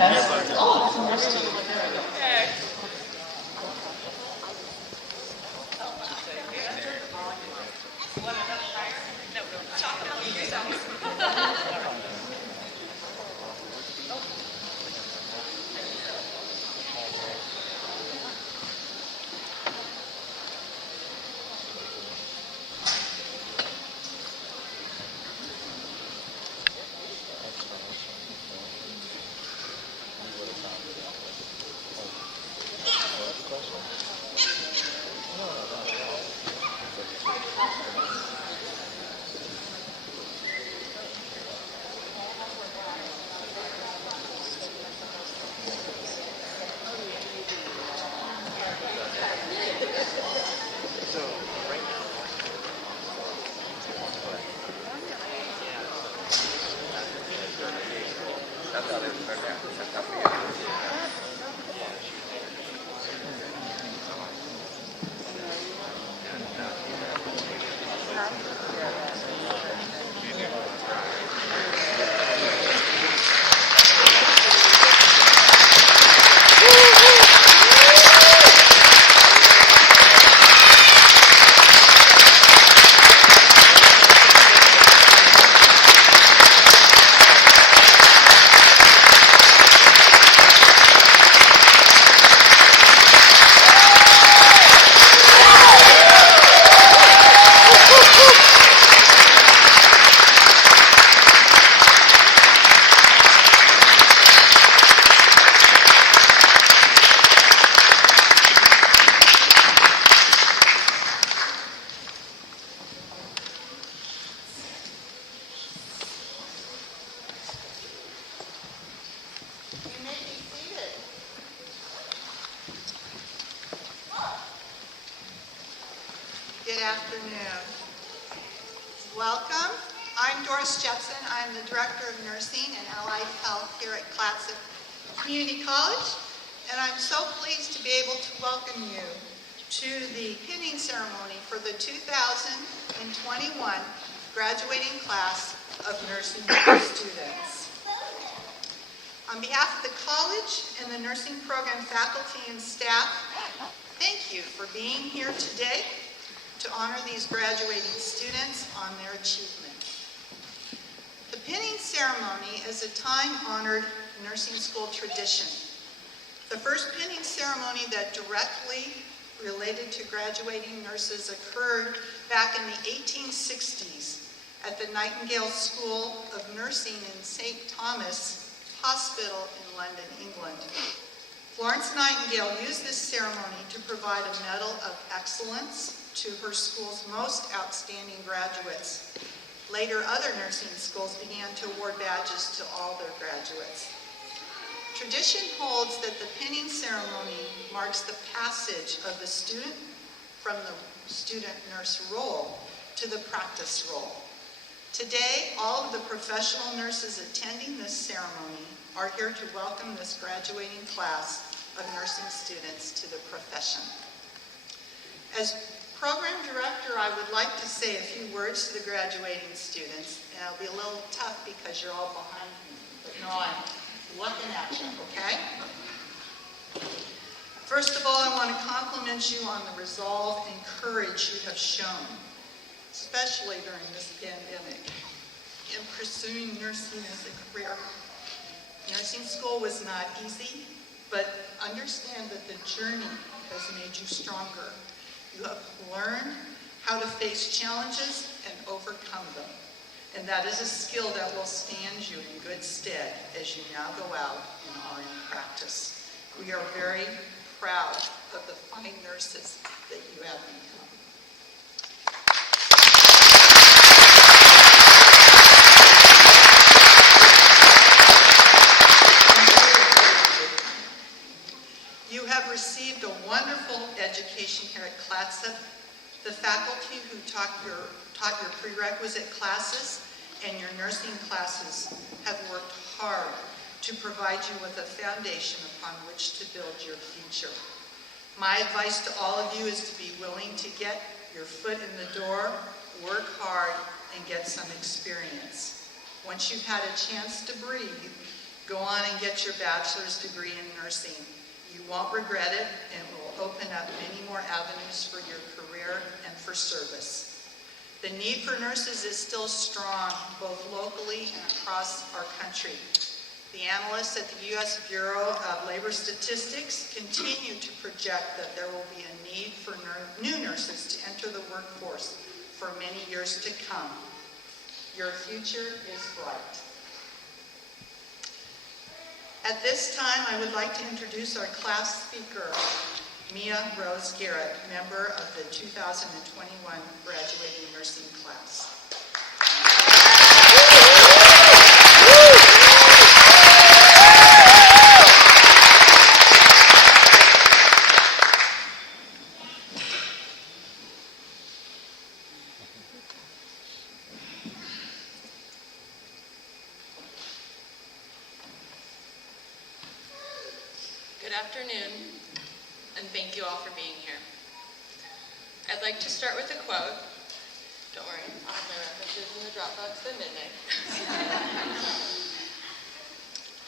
test. Oh, Good afternoon. Welcome. I'm Doris Jepson. I'm the Director of Nursing and Allied Health here at Clatsop Community College, and I'm so pleased to be able to welcome you to the pinning ceremony for the 2021 graduating class of nursing students. On behalf of the college and the nursing program faculty and staff, thank you for being here today to honor these graduating students on their achievement. The pinning ceremony is a time-honored nursing school tradition. The first pinning ceremony that directly related to graduating nurses occurred back in the 1860s at the Nightingale School of Nursing in St. Thomas Hospital in London, England. Florence Nightingale used this ceremony to provide a Medal of Excellence to her school's most outstanding graduates. Later, other nursing schools began to award badges to all their graduates. Tradition holds that the pinning ceremony marks the passage of the student from the student nurse role to the practice role. Today, all of the professional nurses attending this ceremony are here to welcome this graduating class of nursing students to the profession. As program director, I would like to say a few words to the graduating students, and it'll be a little tough because you're all behind me, but no, I'm looking at you, okay? First of all, I want to compliment you on the resolve and courage you have shown, especially during this pandemic, in pursuing nursing as a career. Nursing school was not easy, but understand that the journey has made you stronger. You have learned how to face challenges and overcome them. And that is a skill that will stand you in good stead as you now go out and are in practice. We are very proud of the fine nurses that you have become. You have received a wonderful education here at Clatsop. The faculty who taught your prerequisite classes and your nursing classes have worked hard to provide you with a foundation upon which to build your future. My advice to all of you is to be willing to get your foot in the door, work hard, and get some experience. Once you've had a chance to breathe, Go on and get your bachelor's degree in nursing. You won't regret it, and it will open up many more avenues for your career and for service. The need for nurses is still strong, both locally and across our country. The analysts at the U.S. Bureau of Labor Statistics continue to project that there will be a need for new nurses to enter the workforce for many years to come. Your future is bright. At this time, I would like to introduce our class speaker, Mia Rose Garrett, member of the 2021 graduating nursing class. Good afternoon, and thank you all for being here. I'd like to start with a quote. Don't worry, I'll have my references in the Dropbox by midnight.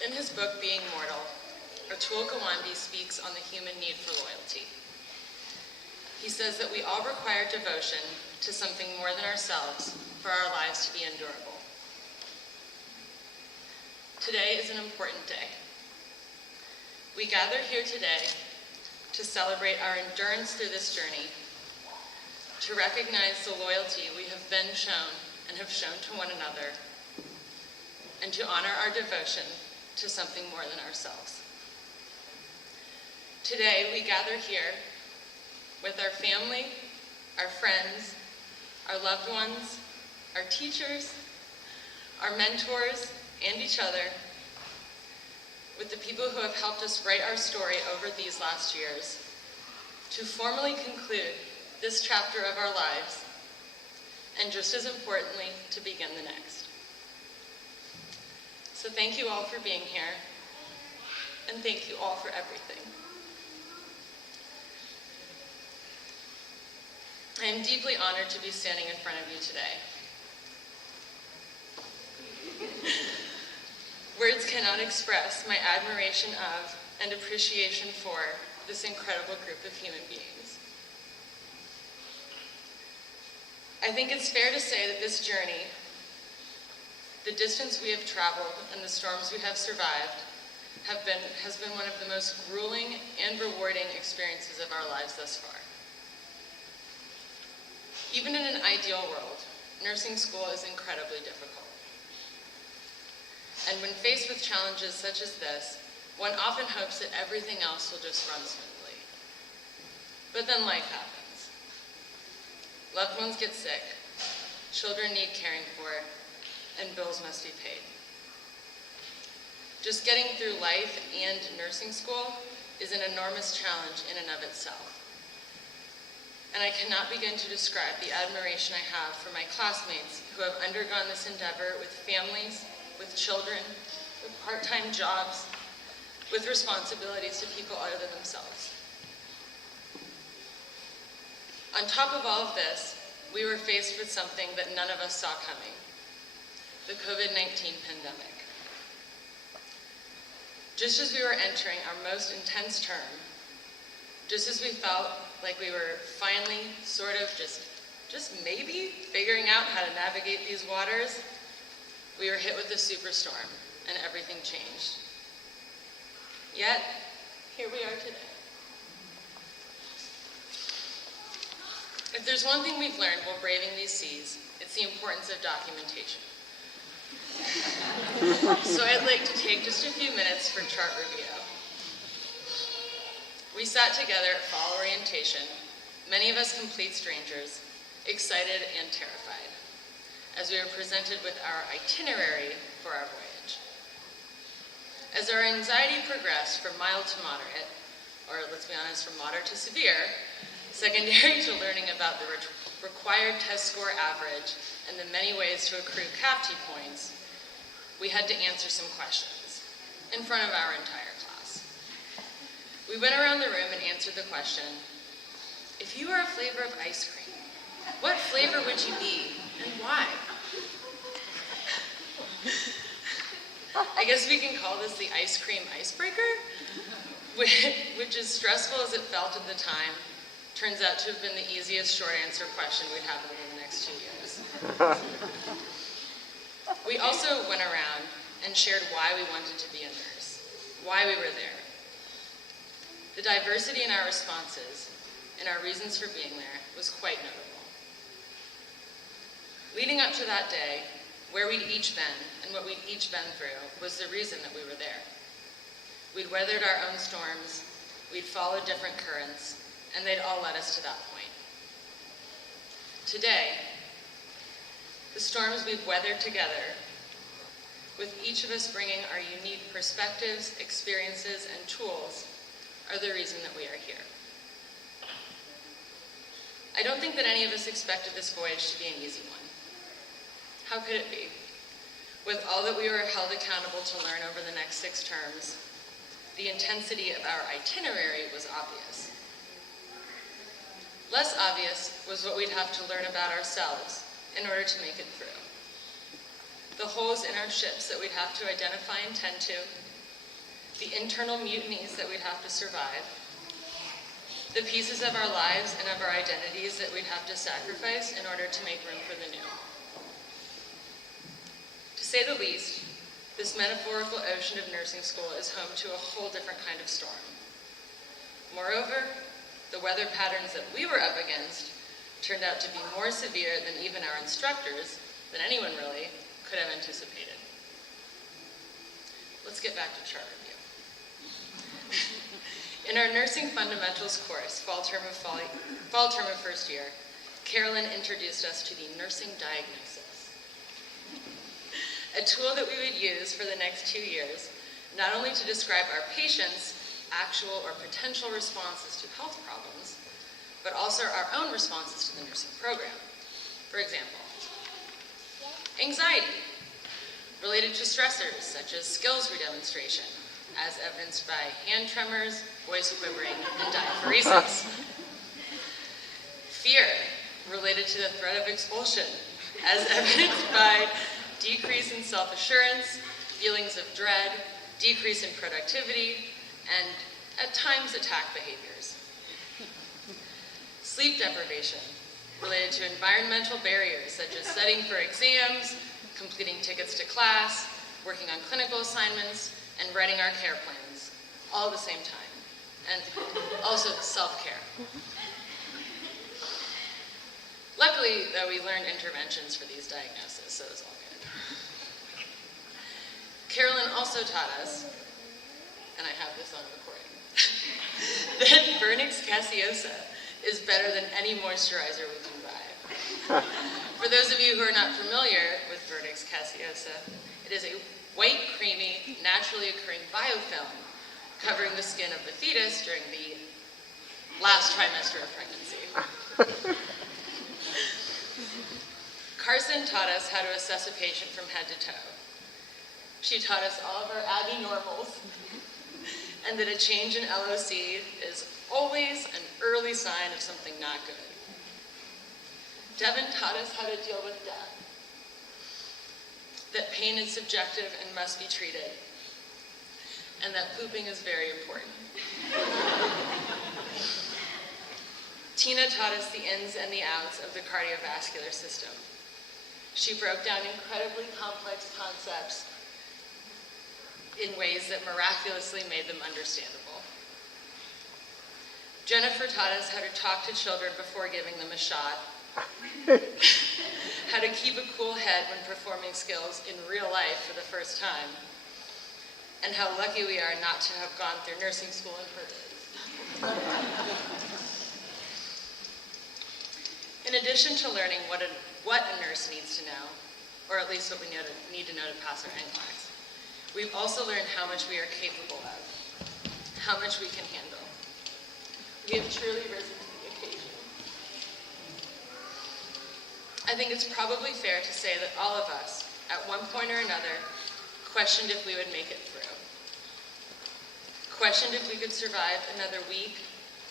In his book, Being Mortal, Atul Gawande speaks on the human need for loyalty. He says that we all require devotion to something more than ourselves for our lives to be endurable. Today is an important day. We gather here today to celebrate our endurance through this journey, to recognize the loyalty we have been shown and have shown to one another, and to honor our devotion to something more than ourselves. Today, we gather here with our family, our friends, our loved ones, our teachers, our mentors, and each other, with the people who have helped us write our story over these last years, to formally conclude this chapter of our lives, and just as importantly, to begin the next. So thank you all for being here, and thank you all for everything. I am deeply honored to be standing in front of you today. Words cannot express my admiration of and appreciation for this incredible group of human beings. I think it's fair to say that this journey, the distance we have traveled and the storms we have survived, has been one of the most grueling and rewarding experiences of our lives thus far. Even in an ideal world, nursing school is incredibly difficult. And when faced with challenges such as this, one often hopes that everything else will just run smoothly. But then life happens. Loved ones get sick, children need caring for, and bills must be paid. Just getting through life and nursing school is an enormous challenge in and of itself. And I cannot begin to describe the admiration I have for my classmates who have undergone this endeavor with families, with children, with part-time jobs, with responsibilities to people other than themselves. On top of all of this, we were faced with something that none of us saw coming, the COVID-19 pandemic. Just as we were entering our most intense term, just as we felt like we were finally sort of just maybe figuring out how to navigate these waters, we were hit with a superstorm and everything changed. Yet, here we are today. If there's one thing we've learned while braving these seas, it's the importance of documentation. So I'd like to take just a few minutes for chart review. We sat together at fall orientation, many of us complete strangers, excited and terrified, as we were presented with our itinerary for our voyage. As our anxiety progressed from mild to moderate, or let's be honest, from moderate to severe, secondary to learning about the required test score average and the many ways to accrue CAPT points, we had to answer some questions in front of our entire class. We went around the room and answered the question, if you were a flavor of ice cream, what flavor would you be and why? I guess we can call this the ice cream icebreaker, which as stressful as it felt at the time, turns out to have been the easiest short answer question we'd have over the next 2 years. We also went around and shared why we wanted to be a nurse, why we were there. The diversity in our responses and our reasons for being there was quite notable. Leading up to that day, where we'd each been and what we'd each been through was the reason that we were there. We'd weathered our own storms, we'd followed different currents, and they'd all led us to that point. Today, the storms we've weathered together, with each of us bringing our unique perspectives, experiences, and tools, are the reason that we are here. I don't think that any of us expected this voyage to be an easy one. How could it be? With all that we were held accountable to learn over the next 6 terms, the intensity of our itinerary was obvious. Less obvious was what we'd have to learn about ourselves in order to make it through. The holes in our ships that we'd have to identify and tend to, the internal mutinies that we'd have to survive, the pieces of our lives and of our identities that we'd have to sacrifice in order to make room for the new. To say the least, this metaphorical ocean of nursing school is home to a whole different kind of storm. Moreover, the weather patterns that we were up against turned out to be more severe than even our instructors, than anyone really, could have anticipated. Let's get back to chart review. In our Nursing Fundamentals course, fall term of first year, Carolyn introduced us to the nursing diagnosis, a tool that we would use for the next 2 years, not only to describe our patients' actual or potential responses to health problems, but also our own responses to the nursing program. For example, anxiety, related to stressors such as skills redemonstration, as evidenced by hand tremors, voice quivering, and diaphoresis. Fear, related to the threat of expulsion, as evidenced by decrease in self-assurance, feelings of dread, decrease in productivity, and at times attack behaviors. Sleep deprivation, related to environmental barriers such as studying for exams, completing tickets to class, working on clinical assignments, and writing our care plans, all at the same time. And also self-care. Luckily, though, we learned interventions for these diagnoses, so it was all good. Carolyn also taught us, and I have this on recording, that Vernix Caseosa is better than any moisturizer we can buy. For those of you who are not familiar with Vernix Caseosa, it is a white, creamy, naturally occurring biofilm covering the skin of the fetus during the last trimester of pregnancy. Carson taught us how to assess a patient from head to toe. She taught us all of our Abby normals, and that a change in LOC is always an early sign of something not good. Devin taught us how to deal with death, that pain is subjective and must be treated, and that pooping is very important. Tina taught us the ins and the outs of the cardiovascular system. She broke down incredibly complex concepts in ways that miraculously made them understandable. Jennifer taught us how to talk to children before giving them a shot, how to keep a cool head when performing skills in real life for the first time, and how lucky we are not to have gone through nursing school in her days. In addition to learning what a nurse needs to know, or at least what we need to know to pass our NCLEX, we've also learned how much we are capable of, how much we can handle. We have truly risen to the occasion. I think it's probably fair to say that all of us, at one point or another, questioned if we would make it through. Questioned if we could survive another week,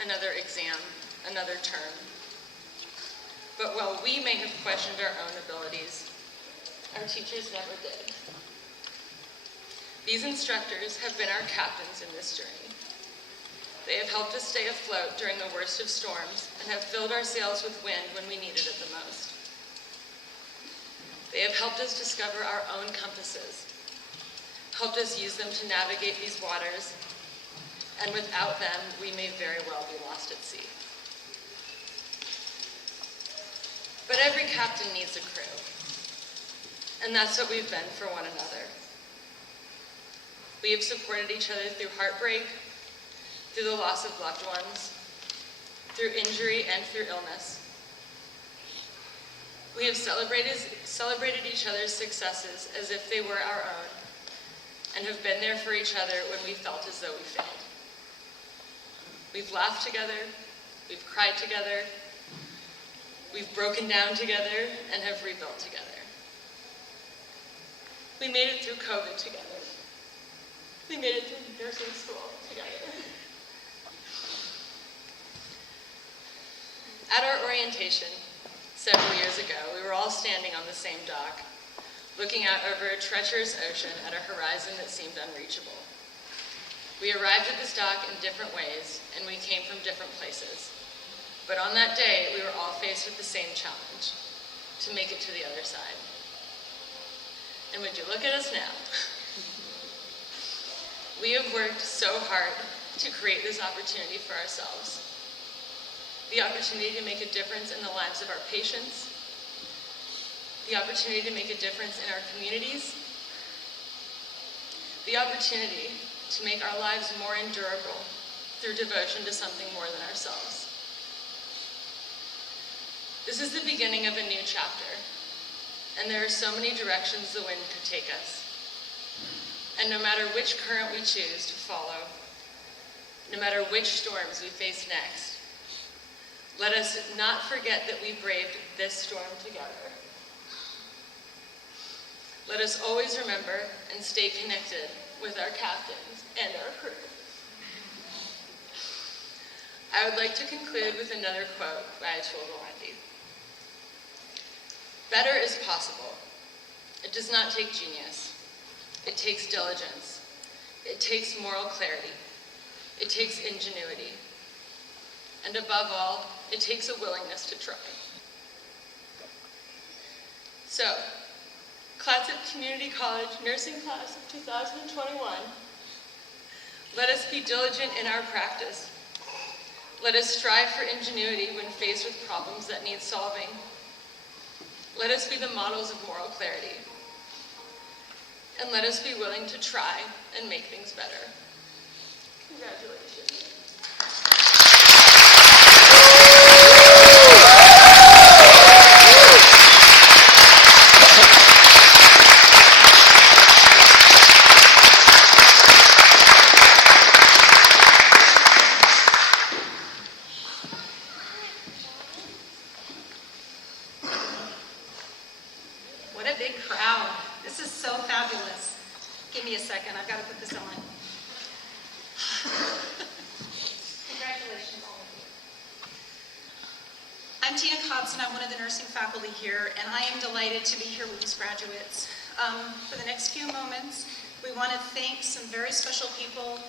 another exam, another term. But while we may have questioned our own abilities, our teachers never did. These instructors have been our captains in this journey. They have helped us stay afloat during the worst of storms and have filled our sails with wind when we needed it the most. They have helped us discover our own compasses, helped us use them to navigate these waters, and without them, we may very well be lost at sea. But every captain needs a crew, and that's what we've been for one another. We have supported each other through heartbreak, through the loss of loved ones, through injury and through illness. We have celebrated each other's successes as if they were our own, and have been there for each other when we felt as though we failed. We've laughed together, we've cried together, we've broken down together, and have rebuilt together. We made it through COVID together. We made it through nursing school together. At our orientation, several years ago, we were all standing on the same dock, looking out over a treacherous ocean at a horizon that seemed unreachable. We arrived at this dock in different ways, and we came from different places. But on that day, we were all faced with the same challenge, to make it to the other side. And would you look at us now? We have worked so hard to create this opportunity for ourselves. The opportunity to make a difference in the lives of our patients, the opportunity to make a difference in our communities, the opportunity to make our lives more endurable through devotion to something more than ourselves. This is the beginning of a new chapter, and there are so many directions the wind could take us. And no matter which current we choose to follow, no matter which storms we face next, let us not forget that we braved this storm together. Let us always remember and stay connected with our captains and our crew. I would like to conclude with another quote by Atul Gawande. Better is possible. It does not take genius. It takes diligence. It takes moral clarity. It takes ingenuity. And above all, it takes a willingness to try. So, Clatsop Community College Nursing Class of 2021, let us be diligent in our practice. Let us strive for ingenuity when faced with problems that need solving. Let us be the models of moral clarity. And let us be willing to try and make things better. Congratulations. What a big crowd. This is so fabulous. Give me a second, I've got to put this on. Congratulations, all of you. I'm Tina Cobbs, and I'm one of the nursing faculty here, and I am delighted to be here with these graduates. For the next few moments, we want to thank some very special people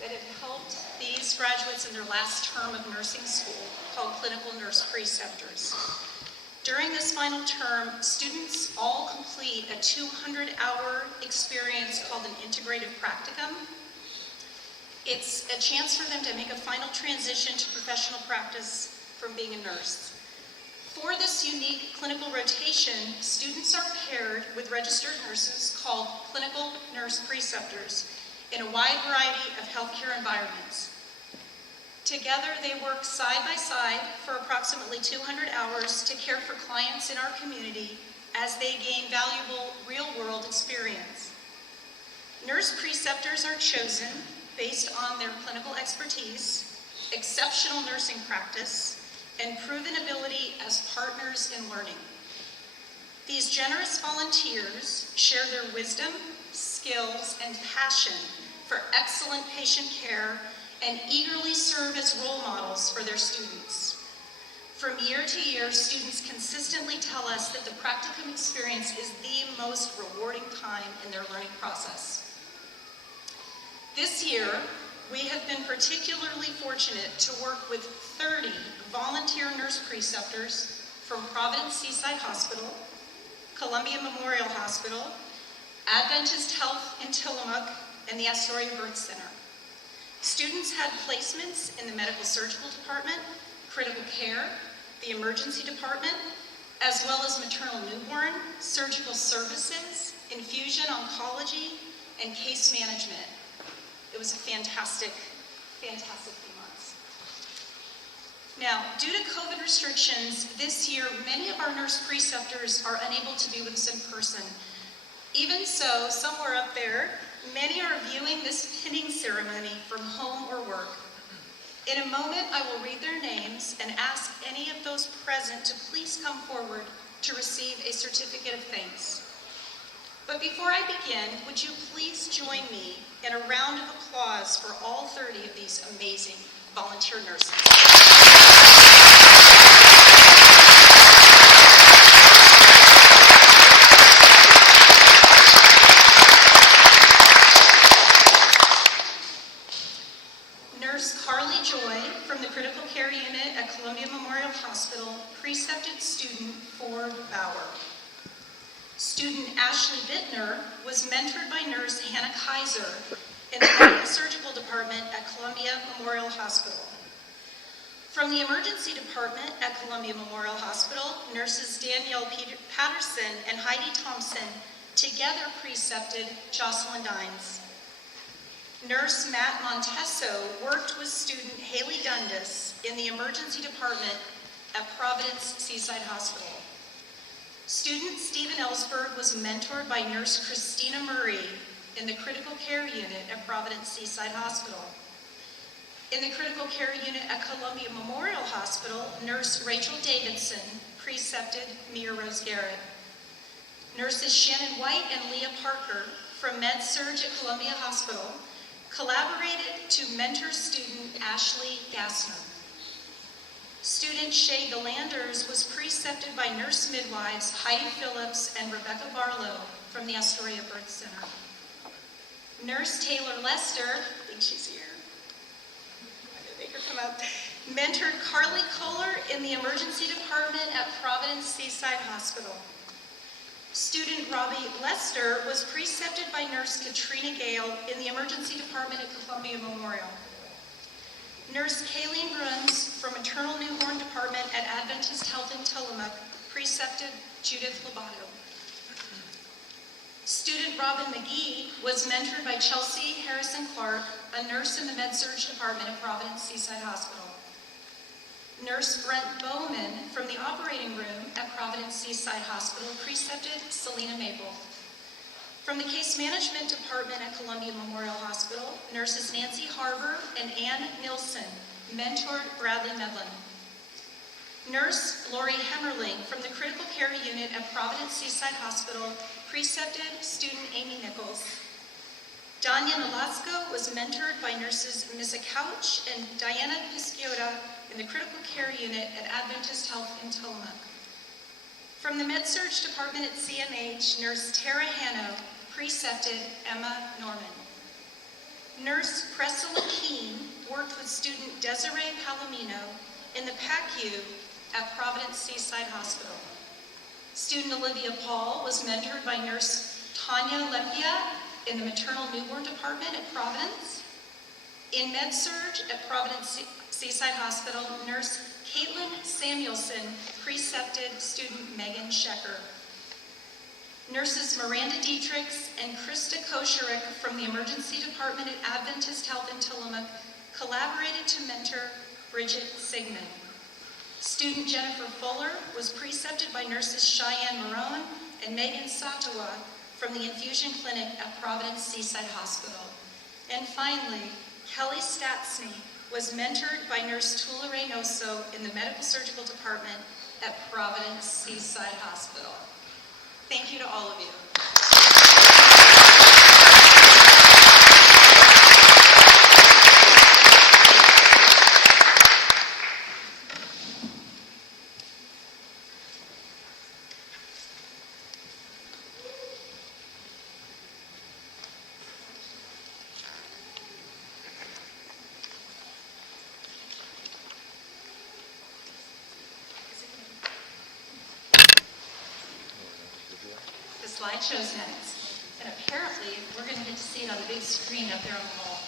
that have helped these graduates in their last term of nursing school, called clinical nurse preceptors. During this final term, students all complete a 200-hour experience called an integrative practicum. It's a chance for them to make a final transition to professional practice from being a nurse. For this unique clinical rotation, students are paired with registered nurses called clinical nurse preceptors in a wide variety of healthcare environments. Together, they work side by side for approximately 200 hours to care for clients in our community as they gain valuable real-world experience. Nurse preceptors are chosen based on their clinical expertise, exceptional nursing practice, and proven ability as partners in learning. These generous volunteers share their wisdom, skills, and passion for excellent patient care and eagerly serve as role models for their students. From year to year, students consistently tell us that the practicum experience is the most rewarding time in their learning process. This year, we have been particularly fortunate to work with 30 volunteer nurse preceptors from Providence Seaside Hospital, Columbia Memorial Hospital, Adventist Health in Tillamook, and the Astoria Birth Center. Students had placements in the medical surgical department, critical care, the emergency department, as well as maternal newborn, surgical services, infusion oncology, and case management. It was a fantastic few months. Now, due to COVID restrictions, this year, many of our nurse preceptors are unable to be with us in person. Even so, somewhere up there, many are viewing this pinning ceremony from home or work. In a moment, I will read their names and ask any of those present to please come forward to receive a certificate of thanks. But before I begin, would you please join me in a round of applause for all 30 of these amazing volunteer nurses. Nurse Carly Joy from the Critical Care Unit at Columbia Memorial Hospital precepted student Ford Bauer. Student Ashley Bittner was mentored by nurse Hannah Kaiser in the medical surgical department at Columbia Memorial Hospital. From the emergency department at Columbia Memorial Hospital, nurses Danielle Patterson and Heidi Thompson together precepted Jocelyn Dines. Nurse Matt Montesso worked with student Haley Dundas in the emergency department at Providence Seaside Hospital. Student Stephen Ellsberg was mentored by nurse Christina Murray in the critical care unit at Providence Seaside Hospital. In the critical care unit at Columbia Memorial Hospital, nurse Rachel Davidson precepted Mia Rose Garrett. Nurses Shannon White and Leah Parker from Med-Surg at Columbia Hospital collaborated to mentor student Ashley Gassner. Student Shay Galanders was precepted by nurse midwives Heidi Phillips and Rebecca Barlow from the Astoria Birth Center. Nurse Taylor Lester, I think she's here, I'm gonna make her come up, mentored Carly Kohler in the emergency department at Providence Seaside Hospital. Student Robbie Lester was precepted by nurse Katrina Gale in the emergency department at Columbia Memorial. Nurse Kayleen Bruns from maternal newborn department at Adventist Health in Tillamook precepted Judith Lobato. Student Robin McGee was mentored by Chelsea Harrison Clark, a nurse in the Med-Surg department at Providence Seaside Hospital. Nurse Brent Bowman from the operating room at Providence Seaside Hospital precepted Selena Maple. From the case management department at Columbia Memorial Hospital, nurses Nancy Harbour and Ann Nilsson mentored Bradley Medlin. Nurse Lori Hemmerling from the critical care unit at Providence Seaside Hospital precepted student Amy Nichols. Danya Nolasco was mentored by nurses Missa Couch and Diana Pisciota in the critical care unit at Adventist Health in Tillamook. From the Med-Surg department at CMH, nurse Tara Hanno precepted Emma Norman. Nurse Priscilla Keene worked with student Desiree Palomino in the PACU at Providence Seaside Hospital. Student Olivia Paul was mentored by nurse Tanya Lepia in the maternal newborn department at Providence. In Med-Surg at Providence Seaside Hospital, nurse Caitlin Samuelson precepted student Megan Schecker. Nurses Miranda Dietrichs and Krista Kosherek from the emergency department at Adventist Health in Tillamook collaborated to mentor Bridget Sigmund. Student Jennifer Fuller was precepted by nurses Cheyenne Marone and Megan Satawa from the infusion clinic at Providence Seaside Hospital. And finally, Kelly Statsny was mentored by nurse Tula Reynoso in the medical surgical department at Providence Seaside Hospital. Thank you to all of you. slideshow's next. And apparently, we're going to get to see it on the big screen up there on the wall.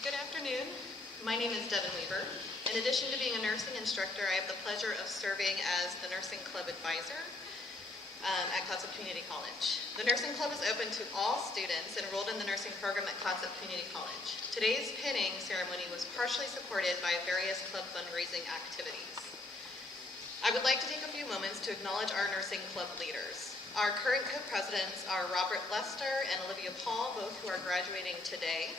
Good afternoon. My name is Devin Weaver. In addition to being a nursing instructor, I have the pleasure of serving as the nursing club advisor at Clatsop Community College. The nursing club is open to all students enrolled in the nursing program at Clatsop Community College. Today's pinning ceremony was partially supported by various club fundraising activities. I would like to take a few moments to acknowledge our nursing club leaders. Our current co-presidents are Robert Lester and Olivia Paul, both who are graduating today.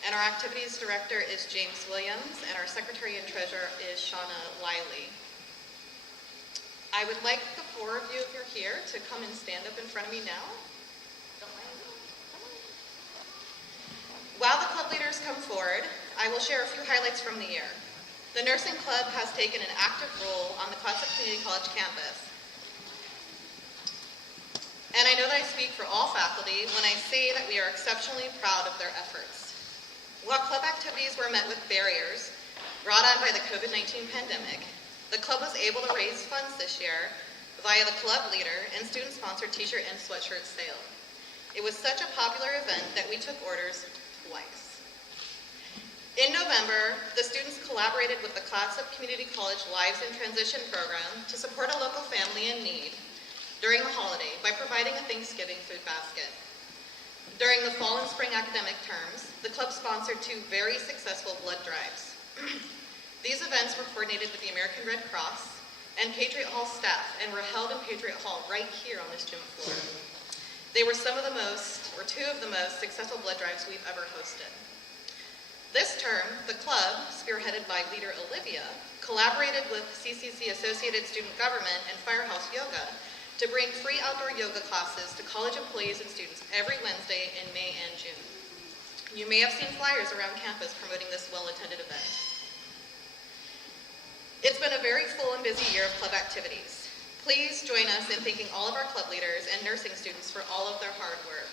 And our activities director is James Williams, and our secretary and treasurer is Shauna Wiley. I would like the four of you, if you're here, to come and stand up in front of me now. Don't mind. Come on. While the club leaders come forward, I will share a few highlights from the year. The nursing club has taken an active role on the Clatsop Community College campus. And I know that I speak for all faculty when I say that we are exceptionally proud of their efforts. While club activities were met with barriers brought on by the COVID-19 pandemic, the club was able to raise funds this year via the club leader and student-sponsored t-shirt and sweatshirt sale. It was such a popular event that we took orders twice. In November, the students collaborated with the Clatsop Community College Lives in Transition program to support a local family in need during the holiday by providing a Thanksgiving food basket. During the fall and spring academic terms, the club sponsored 2 very successful blood drives. These events were coordinated with the American Red Cross and Patriot Hall staff and were held in Patriot Hall right here on this gym floor. They were 2 of the most successful blood drives we've ever hosted. This term, the club, spearheaded by leader Olivia, collaborated with CCC Associated Student Government and Firehouse Yoga to bring free outdoor yoga classes to college employees and students every Wednesday in May and June. You may have seen flyers around campus promoting this well-attended event. It's been a very full and busy year of club activities. Please join us in thanking all of our club leaders and nursing students for all of their hard work.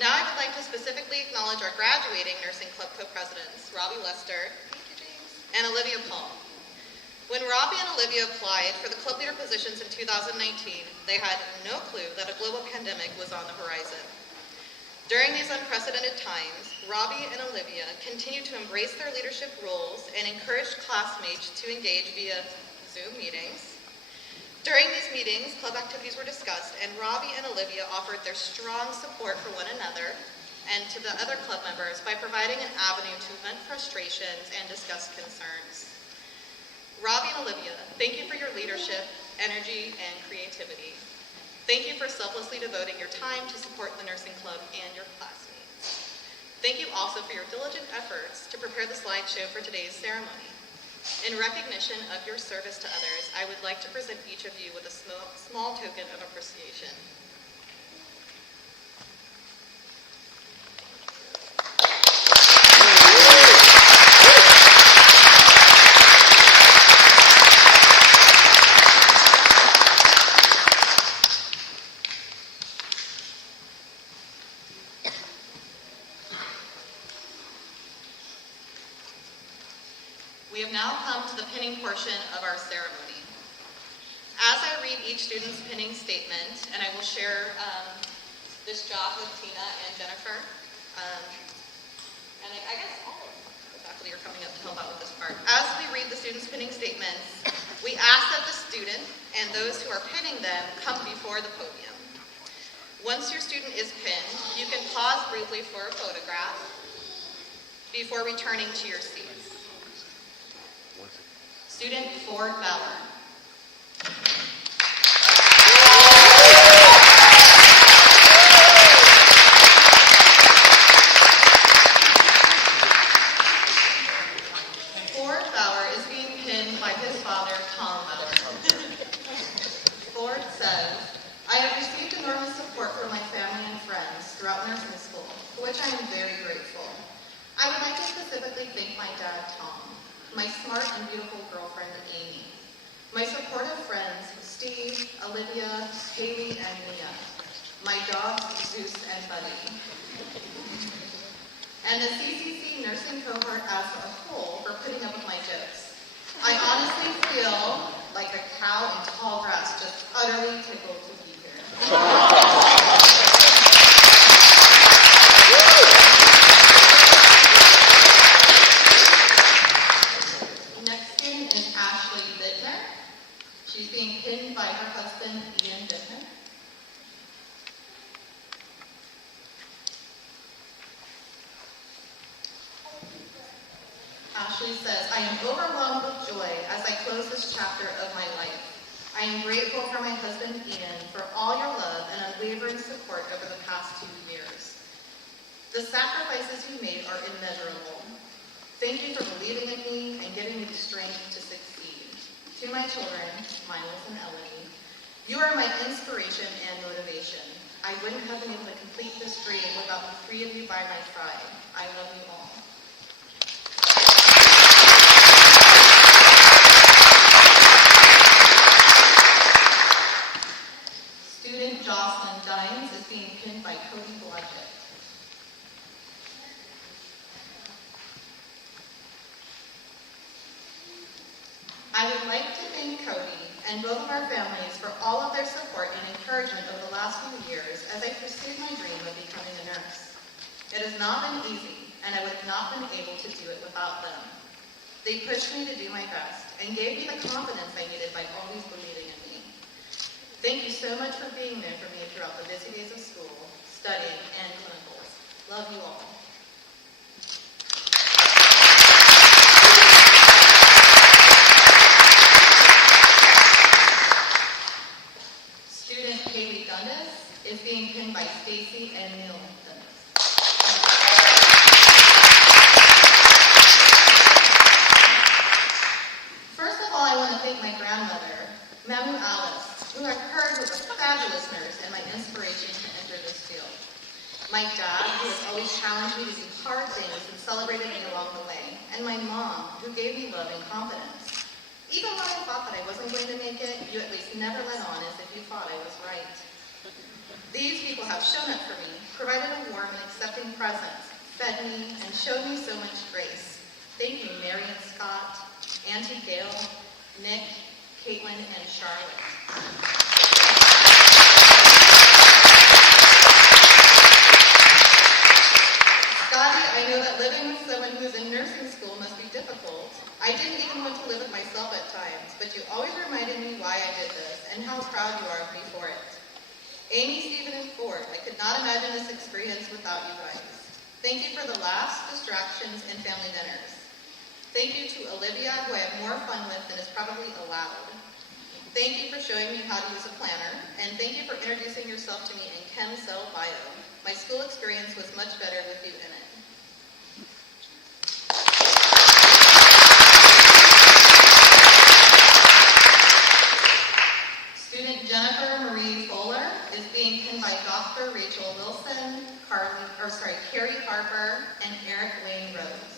Now I would like to specifically acknowledge our graduating nursing club co-presidents, Robbie Lester, thank you, James, and Olivia Paul. When Robbie and Olivia applied for the club leader positions in 2019, they had no clue that a global pandemic was on the horizon. During these unprecedented times, Robbie and Olivia continued to embrace their leadership roles and encouraged classmates to engage via Zoom meetings. During these meetings, club activities were discussed, and Robbie and Olivia offered their strong support for one another and to the other club members by providing an avenue to vent frustrations and discuss concerns. Robbie and Olivia, thank you for your leadership, energy, and creativity. Thank you for selflessly devoting your time to support the nursing club and your classmates. Thank you also for your diligent efforts to prepare the slideshow for today's ceremony. In recognition of your service to others, I would like to present each of you with a small token of appreciation. We have now come to the pinning portion of our ceremony. As I read each student's pinning statement, and I will share this job with Tina and Jennifer, and I guess all of the faculty are coming up to help out with this part. As we read the students' pinning statements, we ask that the student and those who are pinning them come before the podium. Once your student is pinned, you can pause briefly for a photograph before returning to your seats. Student Ford Bauer. Ford Bauer is being pinned by his father, Tom Bauer. Ford says, I have received enormous support from my family and friends throughout nursing school, for which I am very grateful. I would like to specifically thank my dad, Tom, my smart and beautiful girlfriend, Amy, my supportive friends, Steve, Olivia, Haley, and Mia, my dogs, Zeus and Buddy, and the CCC nursing cohort as a whole for putting up with my jokes. I honestly feel She's being pinned by her husband, Ian Bittner. Ashley says, I am overwhelmed with joy as I close this chapter of my life. I am grateful for my husband, Ian, for all your love and unwavering support over the past 2 years. The sacrifices you made are immeasurable. Thank you for believing in me and giving me the strength to succeed. To my children, Miles and Elodie, you are my inspiration and motivation. I wouldn't have been able to complete this dream without the 3 of you by my side. I love you all. Student Jocelyn Dines is being pinned by Cody Blodgett. I would like to thank Cody and both of our families for all of their support and encouragement over the last few years as I pursued my dream of becoming a nurse. It has not been easy, and I would have not been able to do it without them. They pushed me to do my best and gave me the confidence I needed by always believing in me. Thank you so much for being there for me throughout the busy days of school, studying, and clinicals. Love you all. Student Haley Dundas is being pinned by Stacy and Neil Dundas. First of all, I want to thank my grandmother, Mamu Alice, who I've heard was a fabulous nurse and my inspiration to enter this field. My dad, who has always challenged me to do hard things and celebrated me along the way. And my mom, who gave me love and confidence. Even when I thought that I wasn't going to make it, you at least never let on as if you thought I was right. These people have shown up for me, provided a warm and accepting presence, fed me, and showed me so much grace. Thank you, Mary and Scott, Auntie Gail, Nick, Caitlin, and Charlotte. Scotty, I know that living with someone who is in nursing school must be difficult. I didn't even want to live with myself at times, but you always reminded me why I did this and how proud you are of me for it. Amy, Stephen, and Ford, I could not imagine this experience without you guys. Thank you for the laughs, distractions, and family dinners. Thank you to Olivia, who I have more fun with than is probably allowed. Thank you for showing me how to use a planner, and thank you for introducing yourself to me in Chem Cell Bio. My school experience was much better with you in it. Student Jennifer Marie Fuller is being pinned by Dr. Rachel Wilson, Carrie Harper, and Eric Wayne Rose.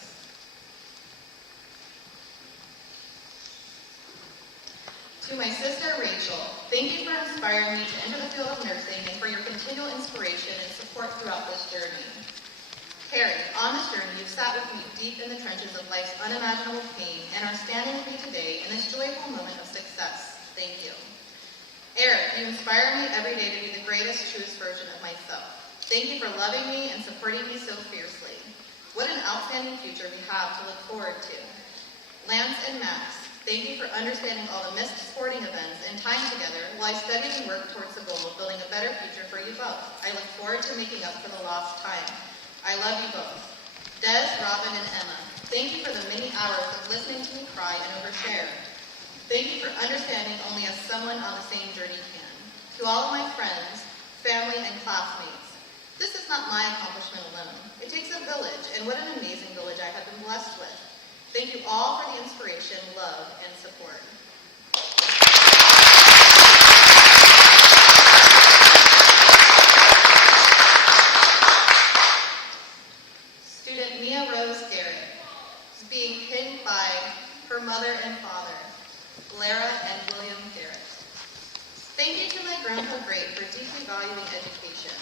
To my sister Rachel, thank you for inspiring me to enter the field of nursing and for your continual inspiration and support throughout this journey. Carrie, on this journey, you've sat with me deep in the trenches of life's unimaginable pain and are standing with me today in this joyful moment of success. Thank you. Eric, you inspire me every day to be the greatest, truest version of myself. Thank you for loving me and supporting me so fiercely. What an outstanding future we have to look forward to. Lance and Max, thank you for understanding all the missed sporting events and time together while I studied and worked towards the goal of building a better future for you both. I look forward to making up for the lost time. I love you both. Des, Robin, and Emma, thank you for the many hours of listening to me cry and overshare. Thank you for understanding only as someone on the same journey can. To all of my friends, family, and classmates, this is not my accomplishment alone. It takes a village, and what an amazing village I have been blessed with. Thank you all for the inspiration, love, and support. Student Mia Rose Garrett is being pinned by her mother and father, Lara and William Garrett. Thank you to my Grandpa Great for deeply valuing education.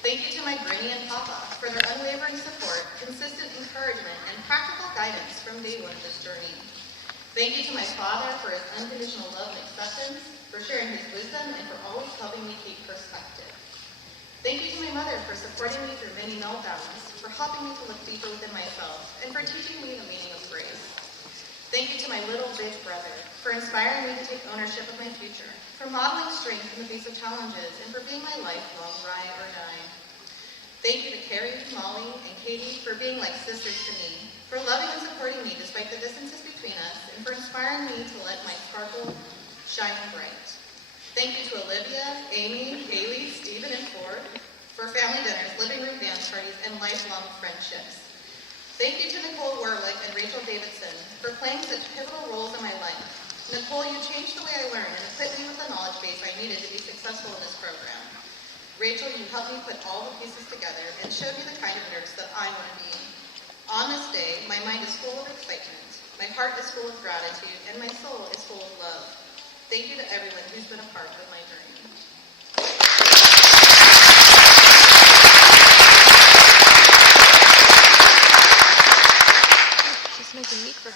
Thank you to my Granny and Papa for their unwavering support, consistent encouragement, and practical guidance from day one of this journey. Thank you to my father for his unconditional love and acceptance, for sharing his wisdom, and for always helping me keep perspective. Thank you to my mother for supporting me through many meltdowns, for helping me to look deeper within myself, and for teaching me the meaning of grace. Thank you to my little big brother for inspiring me to take ownership of my future, for modeling strength in the face of challenges, and for being my lifelong ride or die. Thank you to Carrie, Molly, and Katie for being like sisters to me, for loving and supporting me despite the distances between us, and for inspiring me to let my sparkle shine bright. Thank you to Olivia, Amy, Haley, Stephen, and Ford for family dinners, living room dance parties, and lifelong friendships. Thank you to Nicole Warwick and Rachel Davidson for playing such pivotal roles in my life. Nicole, you changed the way I learned and equipped me with the knowledge base I needed to be successful in this program. Rachel, you helped me put all the pieces together and showed me the kind of nurse that I want to be. On this day, my mind is full of excitement, my heart is full of gratitude, and my soul is full of love. Thank you to everyone who's been a part of my journey.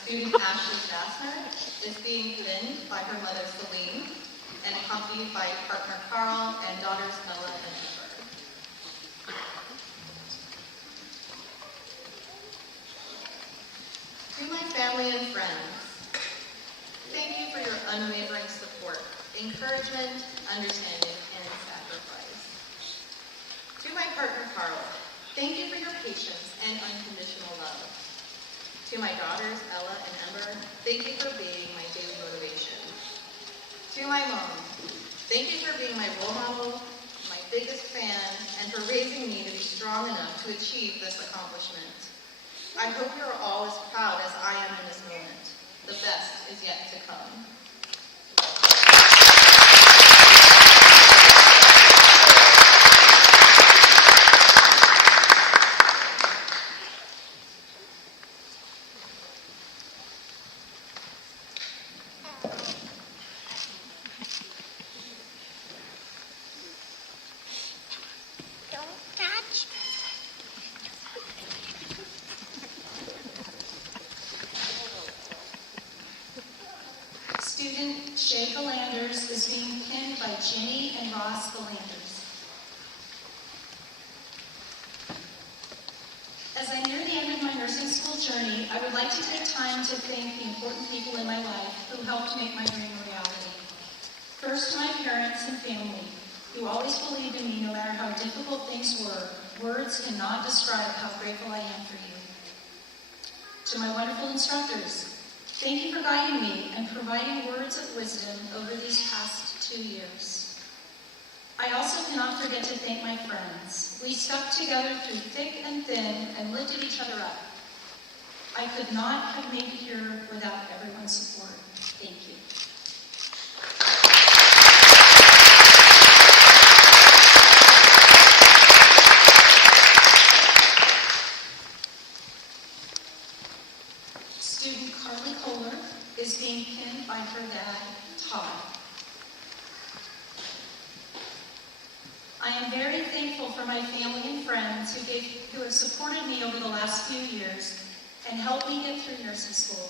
Student Ashley Gassner is being pinned by her mother Celine and accompanied by partner Carl and daughters Ella and Amber. To my family and friends, thank you for your unwavering support, encouragement, understanding, and sacrifice. To my partner Carl, thank you for your patience and unconditional love. To my daughters, Ella and Ember, thank you for being my daily motivation. To my mom, thank you for being my role model, my biggest fan, and for raising me to be strong enough to achieve this accomplishment. I hope you are all as proud as I am in this moment. The best is yet to come. Student Shay Galanders is being pinned by Jenny and Ross Galanders. As I near the end of my nursing school journey, I would like to take time to thank the important people in my life who helped make my dream a reality. First, to my parents and family, who always believed in me no matter how difficult things were. Words cannot describe how grateful I am for you. To my wonderful instructors, thank you for guiding me and providing words of wisdom over these past 2 years. I also cannot forget to thank my friends. We stuck together through thick and thin and lifted each other up. I could not have made it here without everyone's support. Thank you. Student Carly Kohler is being pinned by her dad, Todd. I am very thankful for my family and friends who have supported me over the last few years and helped me get through nursing school.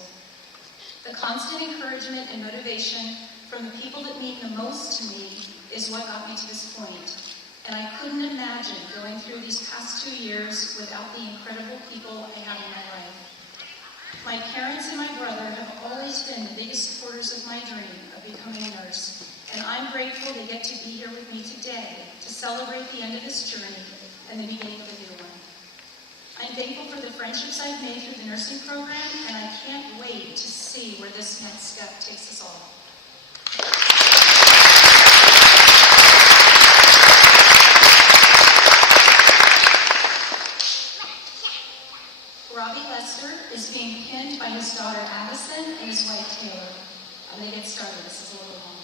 The constant encouragement and motivation from the people that mean the most to me is what got me to this point. And I couldn't imagine going through these past 2 years without the incredible people I have in my life. My parents and my brother have always been the biggest supporters of my dream of becoming a nurse, and I'm grateful they get to be here with me today to celebrate the end of this journey and the beginning of a new one. I'm thankful for the friendships I've made through the nursing program, and I can't wait to see where this next step takes us all. Robbie Lester is being pinned by his daughter Addison and his wife Taylor. I'm going to get started. This is a little long.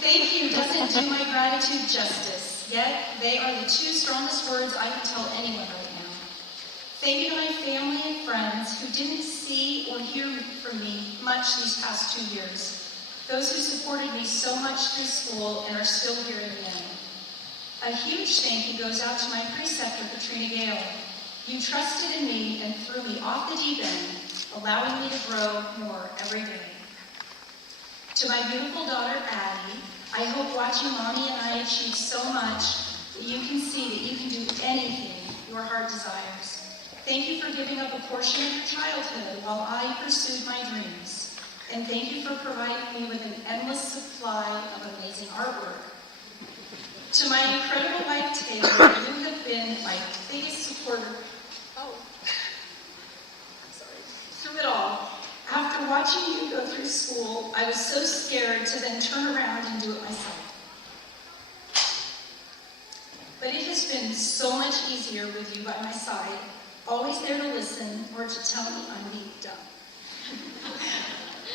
Thank you doesn't do my gratitude justice, yet they are the 2 strongest words I can tell anyone right now. Thank you to my family and friends who didn't see or hear from me much these past 2 years. Those who supported me so much through school and are still here in the end. A huge thank you goes out to my preceptor, Katrina Gale. You trusted in me and threw me off the deep end, allowing me to grow more every day. To my beautiful daughter, Addie, I hope watching Mommy and I achieve so much that you can see that you can do anything your heart desires. Thank you for giving up a portion of your childhood while I pursued my dreams. And thank you for providing me with an endless supply of amazing artwork. To my incredible wife, Taylor, you have been my biggest supporter. Through it all. After watching you go through school, I was so scared to then turn around and do it myself. But it has been so much easier with you by my side, always there to listen or to tell me I'm being dumb.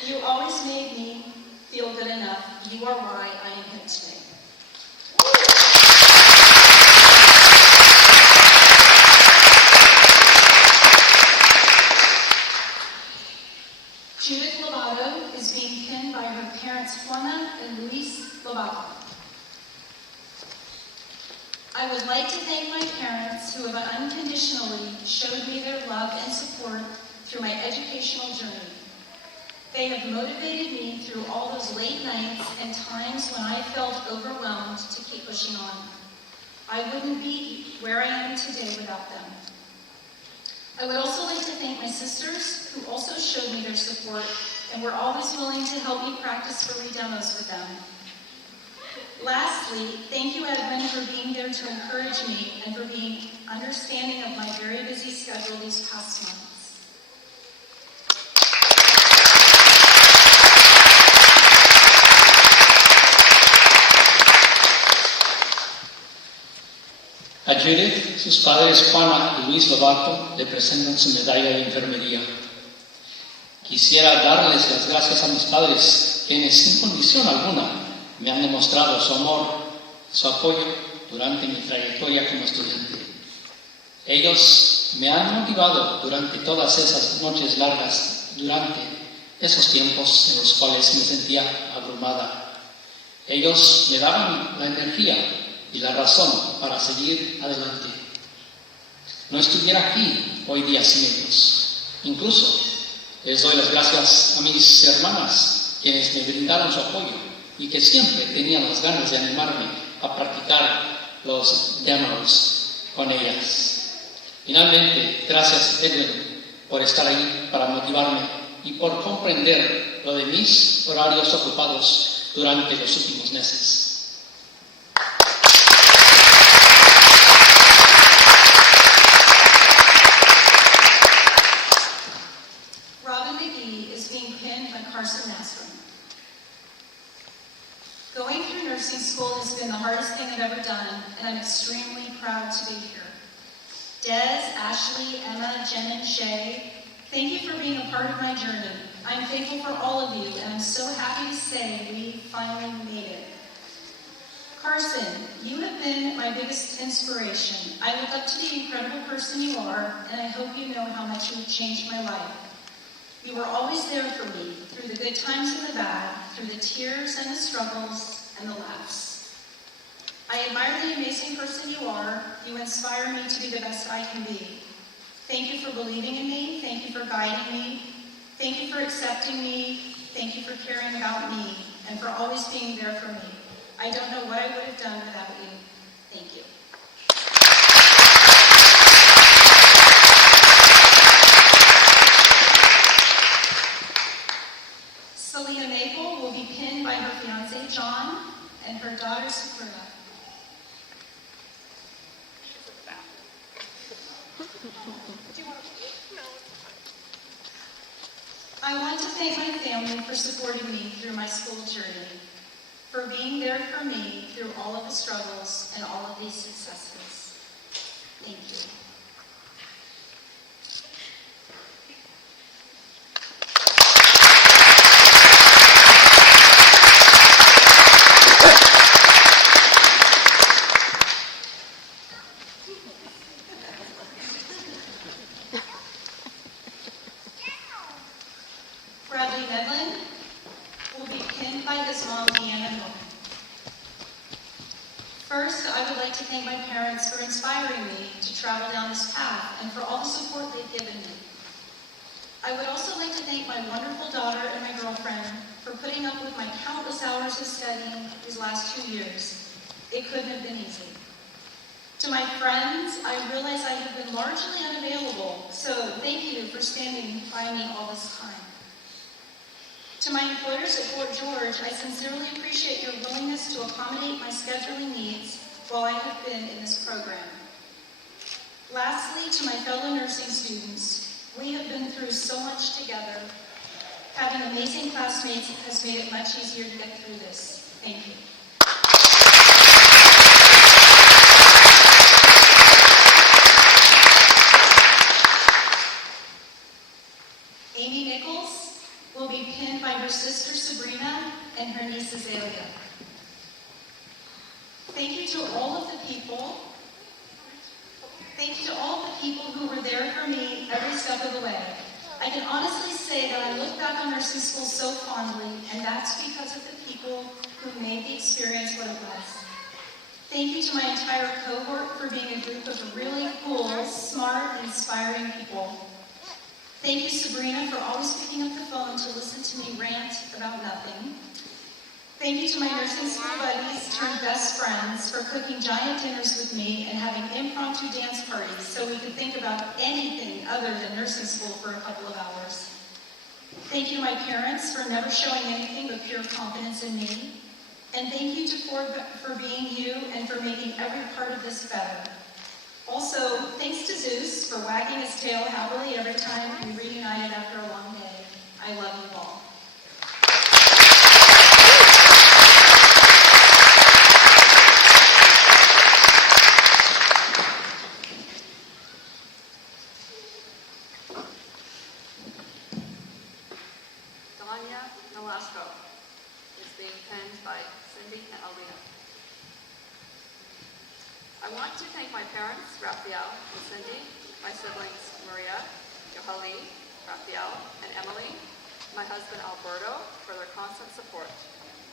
You always made me feel good enough. You are why I am here today. Judith Lovato is being pinned by her parents Juana and Luis Lovato. I would like to thank my parents who have unconditionally showed me their love and support through my educational journey. They have motivated me through all those late nights and times when I felt overwhelmed to keep pushing on. I wouldn't be where I am today without them. I would also like to thank my sisters who also showed me their support and were always willing to help me practice for re-demos with them. Lastly, thank you, Edwin, for being there to encourage me and for being understanding of my very busy schedule these past months. A Judith, sus padres Juana y Luis Lovato le presentan su medalla de enfermería. Quisiera darles las gracias a mis padres, quienes sin condición alguna me han demostrado su amor y su apoyo durante mi trayectoria como estudiante. Ellos me han motivado durante todas esas noches largas, durante esos tiempos en los cuales me sentía abrumada. Ellos me daban la energía y la razón para seguir adelante. No estuviera aquí hoy día sin ellos. Incluso les doy las gracias a mis hermanas, quienes me brindaron su apoyo y que siempre tenían las ganas de animarme a practicar los demos con ellas. Finalmente, gracias Edwin por estar ahí para motivarme y por comprender lo de mis horarios ocupados durante los últimos meses. Going through nursing school has been the hardest thing I've ever done, and I'm extremely proud to be here. Des, Ashley, Emma, Jen, and Shay, thank you for being a part of my journey. I'm thankful for all of you, and I'm so happy to say we finally made it. Carson, you have been my biggest inspiration. I look up to the incredible person you are, and I hope you know how much you have changed my life. You were always there for me, through the good times and the bad, through the tears and the struggles and the laughs. I admire the amazing person you are. You inspire me to be the best I can be. Thank you for believing in me. Thank you for guiding me. Thank you for accepting me. Thank you for caring about me and for always being there for me. I don't know what I would have done without you. Thank you. Celia Maple will be pinned by her fiancé, John, and her daughter, Sabrina. I want to thank my family for supporting me through my school journey, for being there for me through all of the struggles and all of these successes. Thank you. Bradley Medlin will be pinned by his mom, Deanna Norman. First, I would like to thank my parents for inspiring me to travel down this path and for all the support they've given me. I would also like to thank my wonderful daughter and my girlfriend for putting up with my countless hours of studying these last 2 years. It couldn't have been easy. To my friends, I realize I have been largely unavailable, so thank you for standing by me all this time. To my employers at Fort George, I sincerely appreciate your willingness to accommodate my scheduling needs while I have been in this program. Lastly, to my fellow nursing students, we have been through so much together. Having amazing classmates has made it much easier to get through this. Thank you. Amy Nichols will be pinned by her sister Sabrina and her niece Azalea. Thank you to all of the people who were there for me every step of the way. I can honestly say that I look back on nursing school so fondly, and that's because of the people who made the experience what it was. Thank you to my entire cohort for being a group of really cool, smart, inspiring people. Thank you, Sabrina, for always picking up the phone to listen to me rant about nothing. Thank you to my nursing school buddies turned best friends for cooking giant dinners with me and having impromptu dance parties so we could think about anything other than nursing school for a couple of hours. Thank you to my parents for never showing anything but pure confidence in me. And thank you to Ford for being you and for making every part of this better. Also, thanks to Zeus for wagging his tail happily every time we reunited after a long day. I love you all. I want to thank my parents, Raphael and Cindy, my siblings, Maria, Yohali, Raphael, and Emily, my husband, Alberto, for their constant support.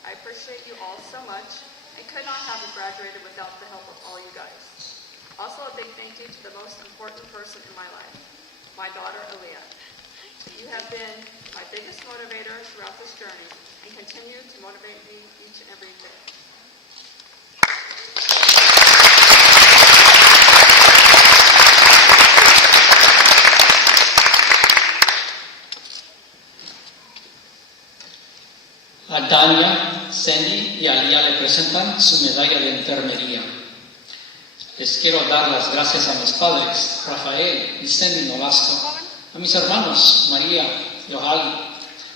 I appreciate you all so much and could not have graduated without the help of all you guys. Also, a big thank you to the most important person in my life, my daughter, Aaliyah. You have been my biggest motivator throughout this journey and continue to motivate me each and every day. A Tania, Sandy y Alía le presentan su medalla de enfermería. Les quiero dar las gracias a mis padres, Rafael y Sandy Nolasco, a mis hermanos, María, Yohali,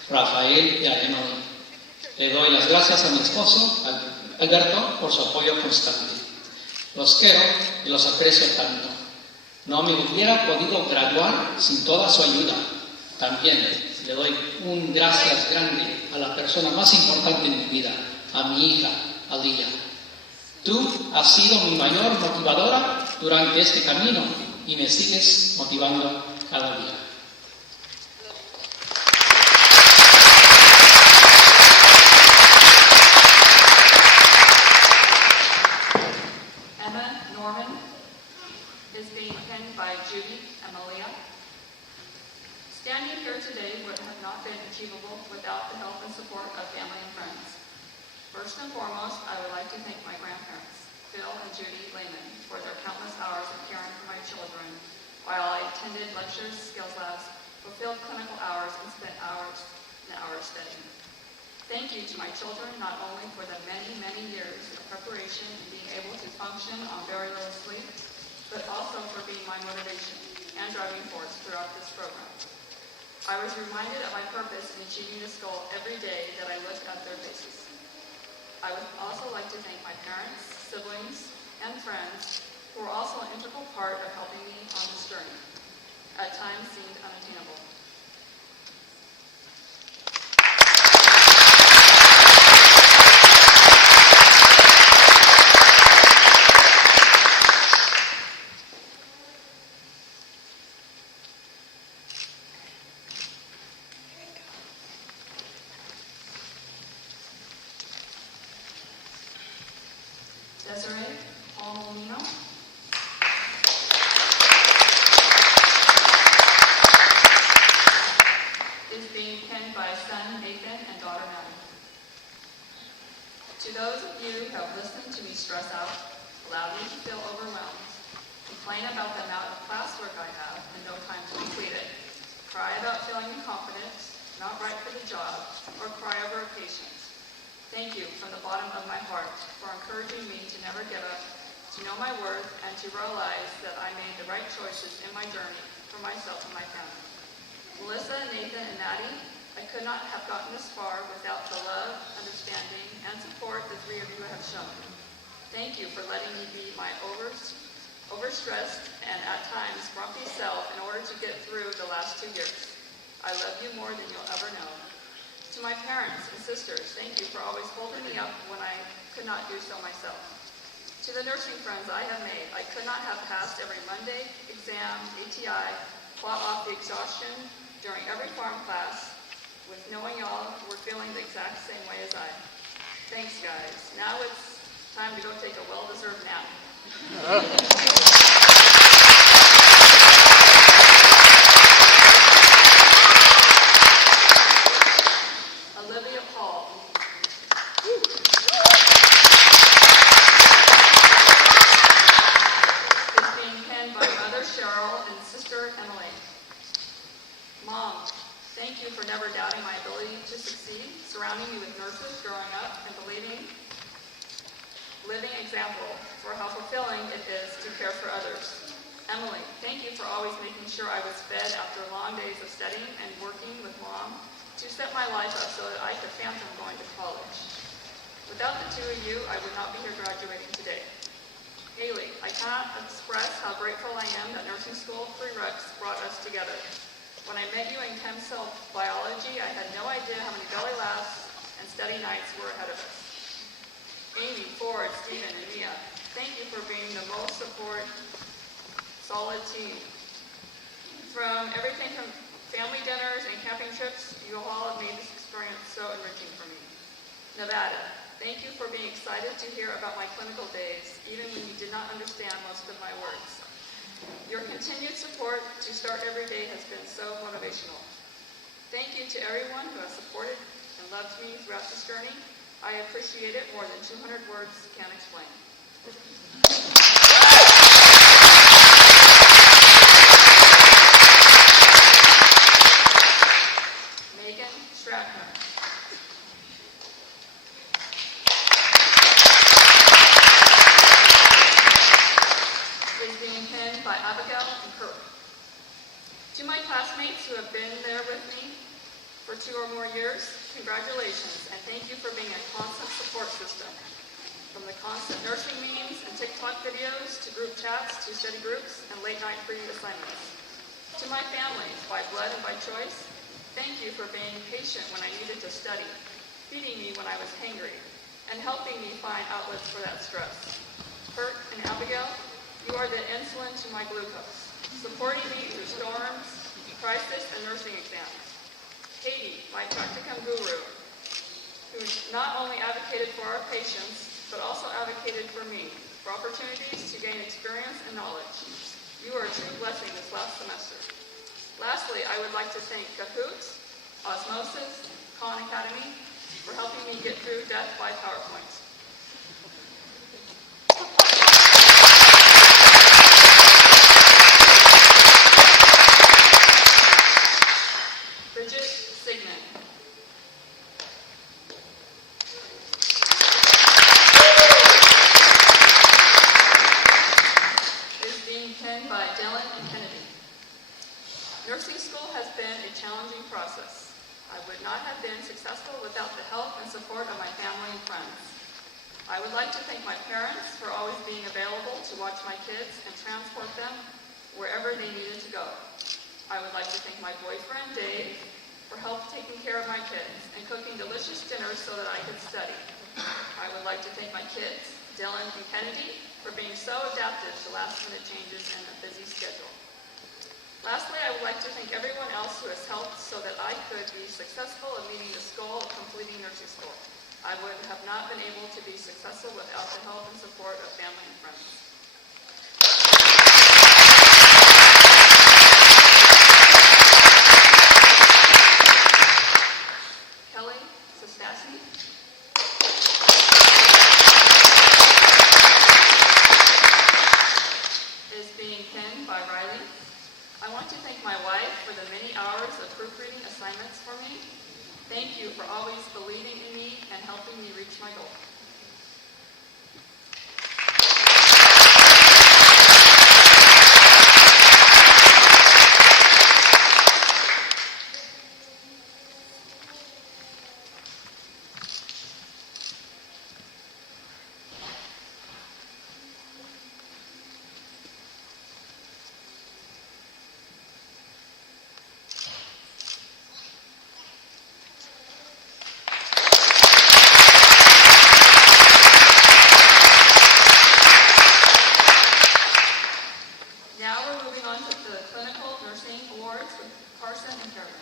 Rafael y Emily. Le doy las gracias a mi esposo, Alberto, por su apoyo constante. Los quiero y los aprecio tanto. No me hubiera podido graduar sin toda su ayuda. También le doy un gracias grande a la persona más importante en mi vida, a mi hija, Alía. Tú has sido mi mayor motivadora durante este camino y me sigues motivando cada día. Emma Norman is being pinned by Judy Emilia. Standing here today would have not been achievable without the help and support of family and friends. First and foremost, I would like to thank my grandparents, Phil and Judy Lehman, for their countless hours of caring for my children while I attended lectures, skills labs, fulfilled clinical hours, and spent hours and hours studying. Thank you to my children not only for the many, many years of preparation and being able to function on very little sleep, but also for being my motivation and driving force throughout this program. I was reminded of my purpose in achieving this goal every day that I looked at their faces. I would also like to thank my parents, siblings, and friends who were also an integral part of helping me on this journey. At times seemed unattainable. Desiree Paul Molino. Is being pinned by son Nathan and daughter Maddie. To those of you who have listened to me stress out, allowed me to feel overwhelmed, complain about the amount of classwork I have and no time to complete it, cry about feeling incompetent, not right for the job, or cry over a patient. Thank you from the bottom of my heart for encouraging me to never give up, to know my worth, and to realize that I made the right choices in my journey for myself and my family. Melissa, Nathan, and Maddie, I could not have gotten this far without the love, understanding, and support the three of you have shown. Thank you for letting me be my overstressed and at times grumpy self in order to get through the last 2 years. I love you more than you'll ever know. To my parents and sisters, thank you for always holding me up when I could not do so myself. To the nursing friends I have made, I could not have passed every Monday, exam, ATI, fought off the exhaustion during every farm class, with knowing y'all were feeling the exact same way as I. Thanks, guys. Now it's time to go take a well-deserved nap. Olivia Paul. Is being penned by Mother Cheryl and Sister Emily. Mom, thank you for never doubting my ability to succeed, surrounding me with nurses growing up, and believing living example for how fulfilling it is to care for others. Emily, thank you for always making sure I was fed after long days of studying and working with Mom to set my life up so that I could phantom going to college. Without the two of you, I would not be here graduating today. Haley, I cannot express how grateful I am that nursing school prereqs brought us together. When I met you in chem cell biology, I had no idea how many belly laughs and study nights were ahead of us. Amy, Ford, Stephen, and Mia, thank you for being the most solid team. From everything from family dinners and camping trips, you all have made this experience so enriching for me. Nevada, thank you for being excited to hear about my clinical days, even when you did not understand most of my words. Your continued support to start every day has been so motivational. Thank you to everyone who has supported and loved me throughout this journey. I appreciate it more than 200 words can explain. Megan Stratner. Is being penned by Abigail and Kirk. To my classmates who have been there with me for 2 or more years, congratulations, and thank you for being a constant support system. From the constant nursing meetings and TikTok videos, to group chats, to study groups, and late-night free assignments. To my family, by blood and by choice, thank you for being patient when I needed to study, feeding me when I was hangry, and helping me find outlets for that stress. Kurt and Abigail, you are the insulin to my glucose, supporting me through storms, crisis, and nursing exams. Katie, my practicum guru, who not only advocated for our patients, but also advocated for me, for opportunities to gain experience and knowledge. You are a true blessing this last semester. Lastly, I would like to thank Cahoots, Osmosis, Khan Academy, for helping me get through death by PowerPoint. Bridget Sigmund. Is being penned by Dylan and Kennedy. Nursing school has been a challenging process. I would not have been successful without the help and support of my family and friends. I would like to thank my parents for always being available to watch my kids and transport them wherever they needed to go. I would like to thank my boyfriend, Dave, for help taking care of my kids and cooking delicious dinners so that I could study. I would like to thank my kids, Dylan and Kennedy, for being so adaptive to last-minute changes in a busy schedule. Lastly, I would like to thank everyone else who has helped so that I could be successful in meeting this goal of completing nursing school. I would have not been able to be successful without the help and support of family and friends. Kelly Sestasny. Is being penned by Riley. I want to thank my wife for the many hours of proofreading assignments for me helping me reach my goal. Now we're moving on to the Clinical Nursing Awards with Carson and Carolyn.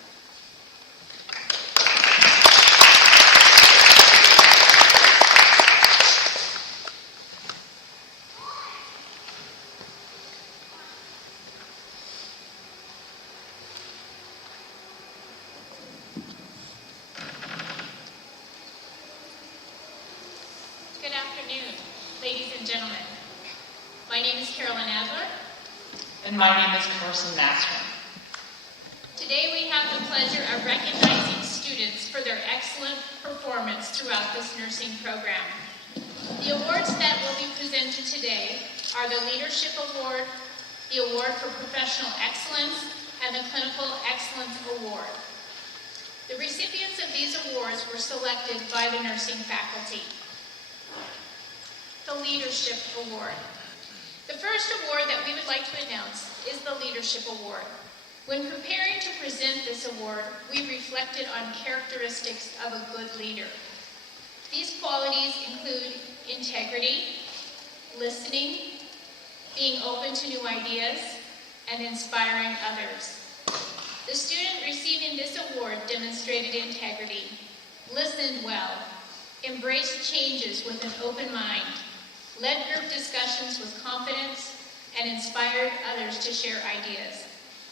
Good afternoon, ladies and gentlemen. My name is Carolyn Adler. And my name is Carson Mastrom. Today we have the pleasure of recognizing students for their excellent performance throughout this nursing program. The awards that will be presented today are the Leadership Award, the Award for Professional Excellence, and the Clinical Excellence Award. The recipients of these awards were selected by the nursing faculty. The Leadership Award. The first award that we would like to announce is the Leadership Award. When preparing to present this award, we reflected on characteristics of a good leader. These qualities include integrity, listening, being open to new ideas, and inspiring others. The student receiving this award demonstrated integrity, listened well, embraced changes with an open mind, led group discussions with confidence, and inspired others to share ideas.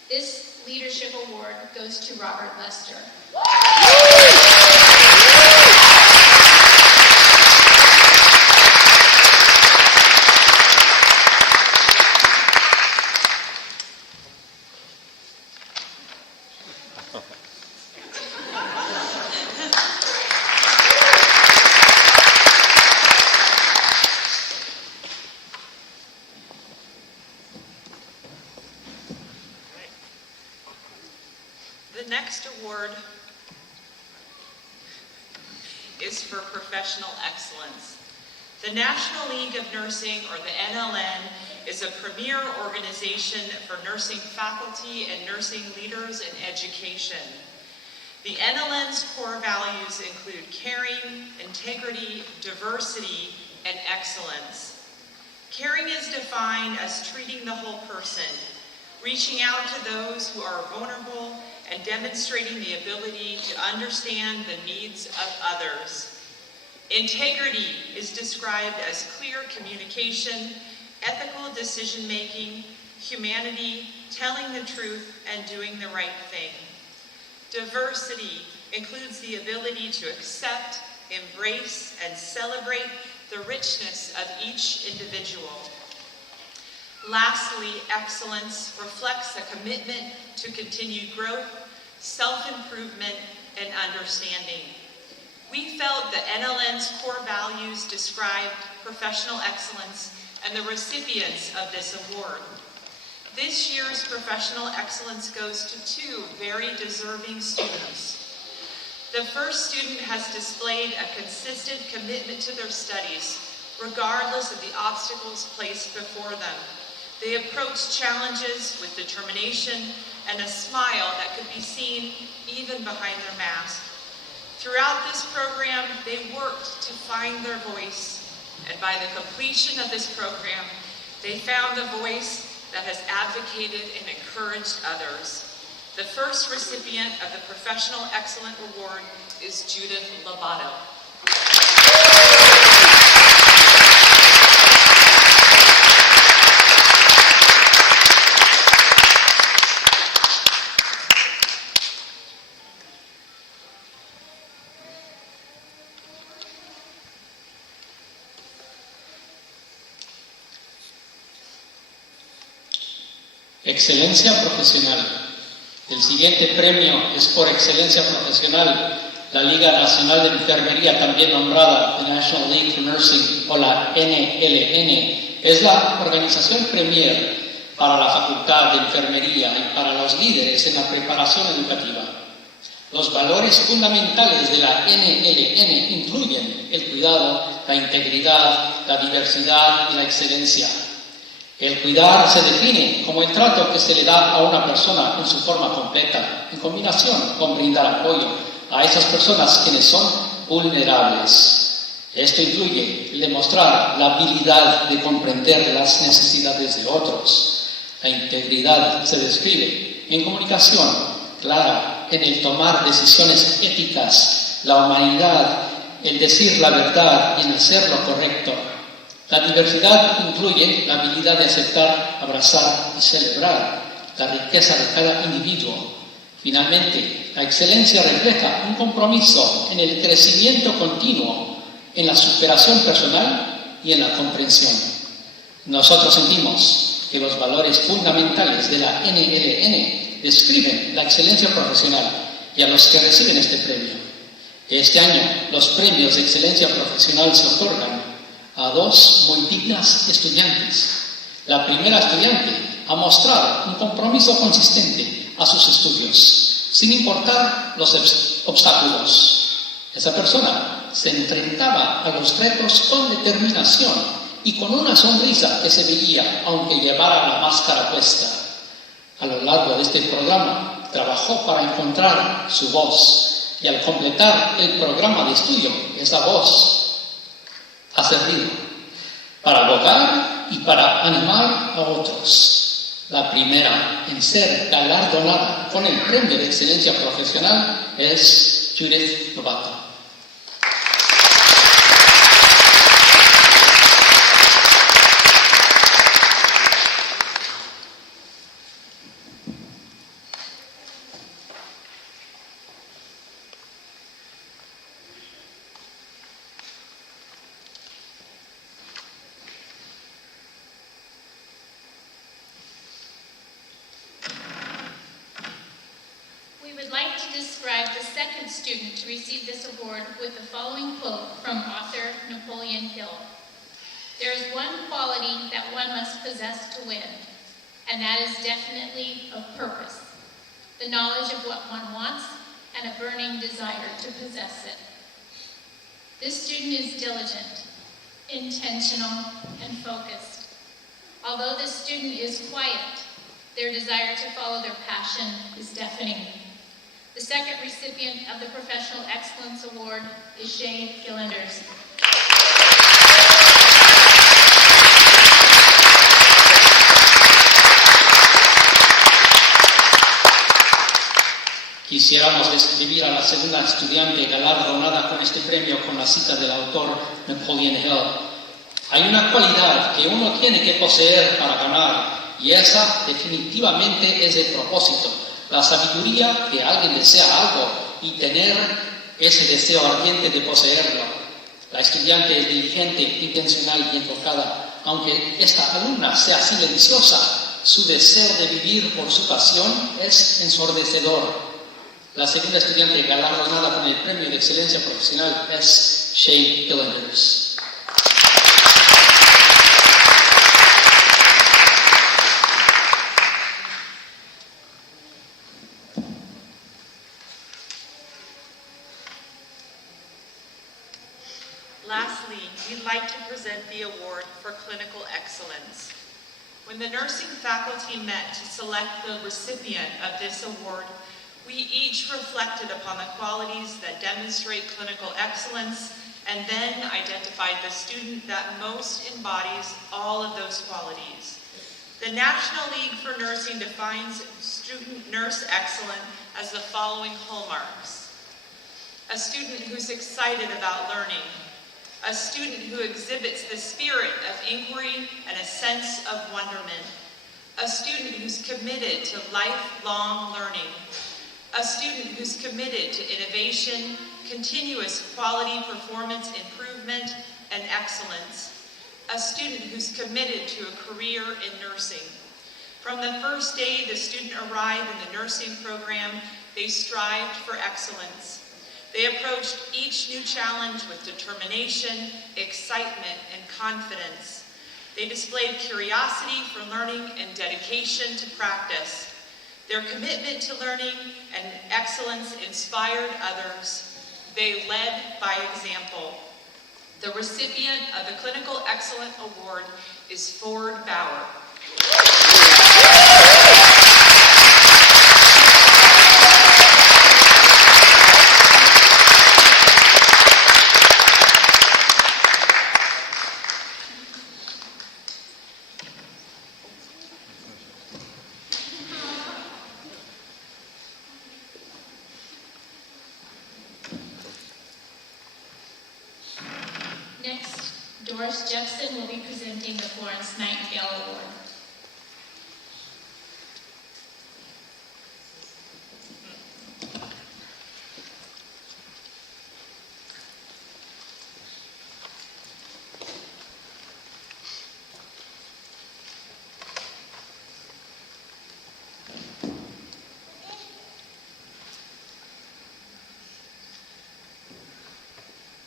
This Leadership Award goes to Robert Lester. The next award is for professional excellence. The National League of Nursing, or the NLN, is a premier organization for nursing faculty and nursing leaders in education. The NLN's core values include caring, integrity, diversity, and excellence. Caring is defined as treating the whole person, reaching out to those who are vulnerable, and demonstrating the ability to understand the needs of others. Integrity is described as clear communication, ethical decision-making, humanity, telling the truth, and doing the right thing. Diversity includes the ability to accept, embrace, and celebrate the richness of each individual. Lastly, excellence reflects a commitment to continued growth, self-improvement, and understanding. We felt the NLN's core values described professional excellence and the recipients of this award. This year's professional excellence goes to two very deserving students. The first student has displayed a consistent commitment to their studies, regardless of the obstacles placed before them. They approached challenges with determination and a smile that could be seen even behind their mask. Throughout this program, they worked to find their voice, and by the completion of this program, they found a voice that has advocated and encouraged others. The first recipient of the Professional Excellence Award is Judith Lobato. Excelencia profesional. El siguiente premio es por excelencia profesional La Liga Nacional de Enfermería, también nombrada the National League for Nursing o la NLN, es la organización premier para la Facultad de Enfermería y para los líderes en la preparación educativa. Los valores fundamentales de la NLN incluyen el cuidado, la integridad, la diversidad y la excelencia. El cuidar se define como el trato que se le da a una persona en su forma completa, en combinación con brindar apoyo a esas personas quienes son vulnerables. Esto incluye el demostrar la habilidad de comprender las necesidades de otros. La integridad se describe en comunicación clara, en el tomar decisiones éticas, la humanidad, el decir la verdad y en hacer lo correcto. La diversidad incluye la habilidad de aceptar, abrazar y celebrar la riqueza de cada individuo. Finalmente, la excelencia refleja un compromiso en el crecimiento continuo, en la superación personal y en la comprensión. Nosotros sentimos que los valores fundamentales de la NLN describen la excelencia profesional y a los que reciben este premio. Este año, los premios de excelencia profesional se otorgan a dos muy dignas estudiantes. La primera estudiante ha mostrado un compromiso consistente a sus estudios, sin importar los obstáculos. Esa persona se enfrentaba a los retos con determinación y con una sonrisa que se veía aunque llevara la máscara puesta. A lo largo de este programa trabajó para encontrar su voz y al completar el programa de estudio, esa voz ha servido para abogar y para animar a otros. La primera en ser galardonada con el Premio de Excelencia Profesional es Judith Lobato. Student to receive this award with the following quote from author Napoleon Hill. "There is one quality that one must possess to win, and that is definitely of purpose, the knowledge of what one wants and a burning desire to possess it." This student is diligent, intentional, and focused. Although this student is quiet, their desire to follow their passion is deafening. The second recipient of the Professional Excellence Award is Shay Gillanders. Quisiéramos describir a la segunda estudiante galardonada con este premio con la cita del autor Napoleon Hill. Hay una cualidad que uno tiene que poseer para ganar, y esa definitivamente es el propósito. La sabiduría que alguien desea algo y tener ese deseo ardiente de poseerlo. La estudiante es diligente, intencional y enfocada. Aunque esta alumna sea silenciosa, su deseo de vivir por su pasión es ensordecedor. La segunda estudiante galardonada con el Premio de Excelencia Profesional es Shay Gillanders. Lastly, we'd like to present the award for clinical excellence. When the nursing faculty met to select the recipient of this award, we each reflected upon the qualities that demonstrate clinical excellence and then identified the student that most embodies all of those qualities. The National League for Nursing defines student nurse excellence as the following hallmarks: a student who's excited about learning, a student who exhibits the spirit of inquiry and a sense of wonderment, a student who's committed to lifelong learning, a student who's committed to innovation, continuous quality performance improvement, and excellence, a student who's committed to a career in nursing. From the first day the student arrived in the nursing program, they strived for excellence. They approached each new challenge with determination, excitement, and confidence. They displayed curiosity for learning and dedication to practice. Their commitment to learning and excellence inspired others. They led by example. The recipient of the Clinical Excellence Award is Ford Bauer. Next, Doris Jepson will be presenting the Florence Nightingale Award.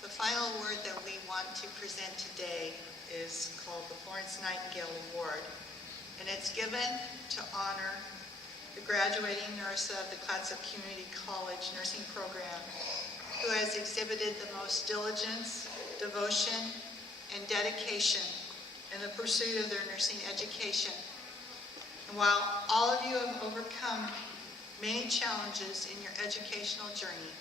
The final award that we want to present today is called the Florence Nightingale Award, and it's given to honor the graduating nurse of the Clatsop Community College nursing program who has exhibited the most diligence, devotion, and dedication in the pursuit of their nursing education. And while all of you have overcome many challenges in your educational journey,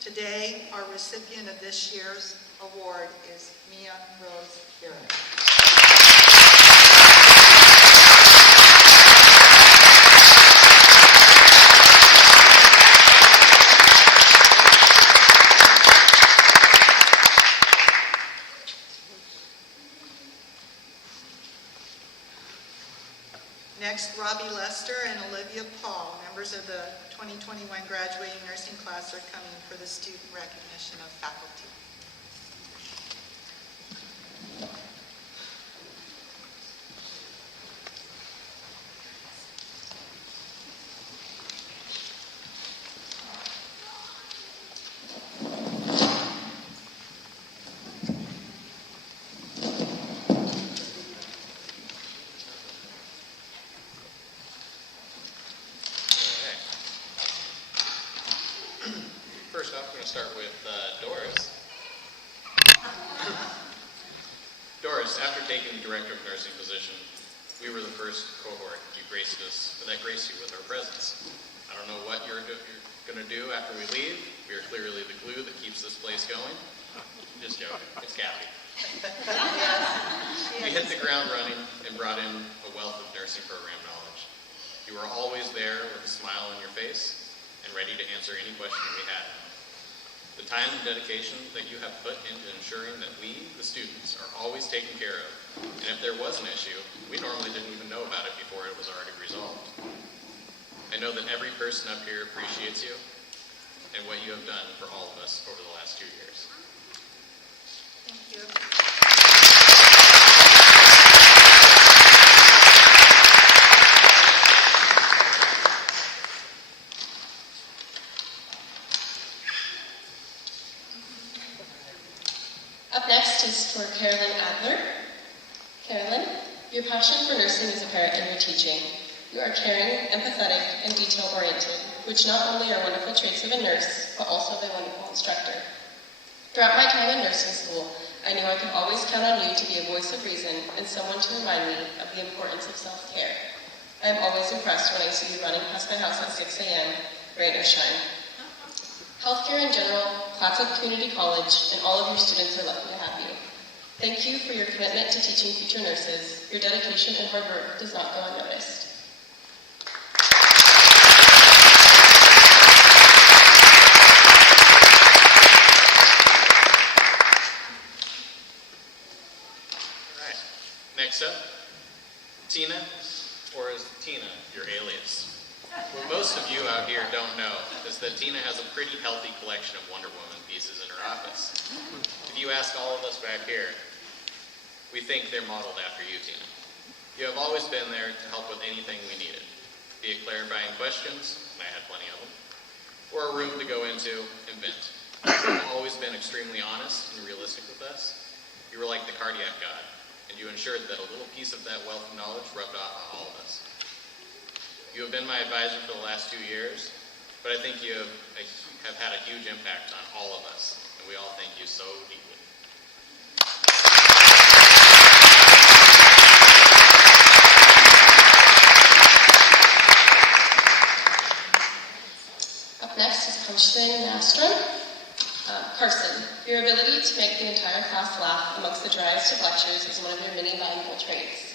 today, our recipient of this year's award is Mia Rose Garrett. Next, Robbie Lester and Olivia Paul, members of the 2021 graduating nursing class, are coming for the student recognition of faculty. First off, I'm going to start with Doris. Doris, after taking the Director of Nursing position, we were the first cohort that graced you with our presence. I don't know what you're going to do after we leave. We are clearly the glue that keeps this place going. Just joking. It's Kathy. We hit the ground running and brought in a wealth of nursing program knowledge. You were always there with a smile on your face and ready to answer any question we had. The time and dedication that you have put into ensuring that we, the students, are always taken care of, and if there was an issue, we normally didn't even know about it before it was already resolved. I know that every person up here appreciates you and what you have done for all of us over the last 2 years. Thank you. Up next is for Carolyn Adler. Carolyn, your passion for nursing is apparent in your teaching. You are caring, empathetic, and detail-oriented, which not only are wonderful traits of a nurse, but also of a wonderful instructor. Throughout my time in nursing school, I knew I could always count on you to be a voice of reason and someone to remind me of the importance of self-care. I am always impressed when I see you running past my house at 6 a.m., rain or shine. Healthcare in general, Clatsop Community College, and all of your students are lucky to have you. Thank you for your commitment to teaching future nurses. Your dedication and hard work does not go unnoticed. All right, next up, Tina, or is Tina your alias? What most of you out here don't know is that Tina has a pretty healthy collection of Wonder Woman pieces in her office. If you ask all of us back here, we think they're modeled after you, Tina. You have always been there to help with anything we needed, be it clarifying questions, and I had plenty of them, or a room to go into and vent. You've always been extremely honest and realistic with us. You were like the cardiac god, and you ensured that a little piece of that wealth of knowledge rubbed off on all of us. You have been my advisor for the last 2 years, but I think you have had a huge impact on all of us, and we all thank you so deeply. Up next is Carson Nastrom. Carson, your ability to make the entire class laugh amongst the driest of lectures is one of your many valuable traits.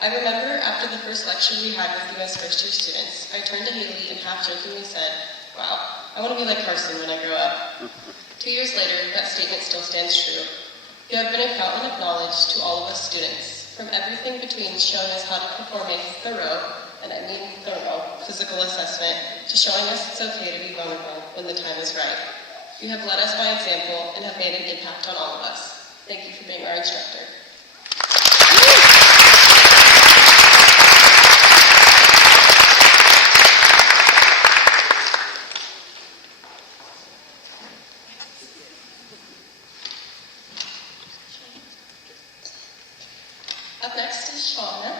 I remember after the first lecture we had with you as first-year students, I turned to Haley and half-jokingly said, "Wow, I want to be like Carson when I grow up." 2 years later, that statement still stands true. You have been a fountain of knowledge to all of us students, from everything between showing us how to perform a thorough, and I mean thorough, physical assessment, to showing us it's okay to be vulnerable when the time is right. You have led us by example and have made an impact on all of us. Thank you for being our instructor. Up next is Shauna.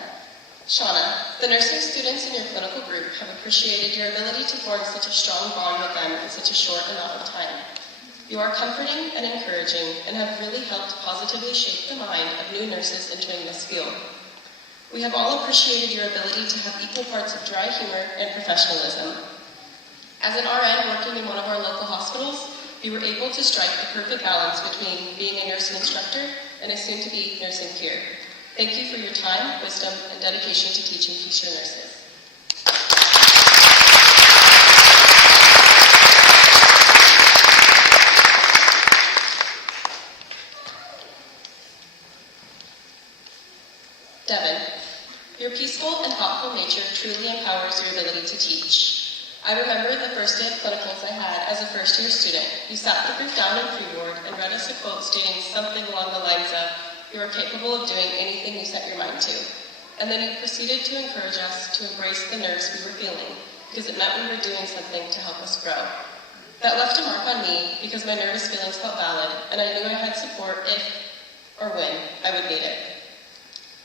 Shauna, the nursing students in your clinical group have appreciated your ability to form such a strong bond with them in such a short amount of time. You are comforting and encouraging and have really helped positively shape the mind of new nurses entering this field. We have all appreciated your ability to have equal parts of dry humor and professionalism. As an RN working in one of our local hospitals, you were able to strike the perfect balance between being a nursing instructor and a soon-to-be nursing peer. Thank you for your time, wisdom, and dedication to teaching future nurses. Devin, your peaceful and thoughtful nature truly empowers your ability to teach. I remember the first day of clinicals I had as a first-year student. You sat the group down in pre-ward and read us a quote stating something along the lines of, "You are capable of doing anything you set your mind to." And then you proceeded to encourage us to embrace the nerves we were feeling, because it meant we were doing something to help us grow. That left a mark on me because my nervous feelings felt valid, and I knew I had support if or when I would need it.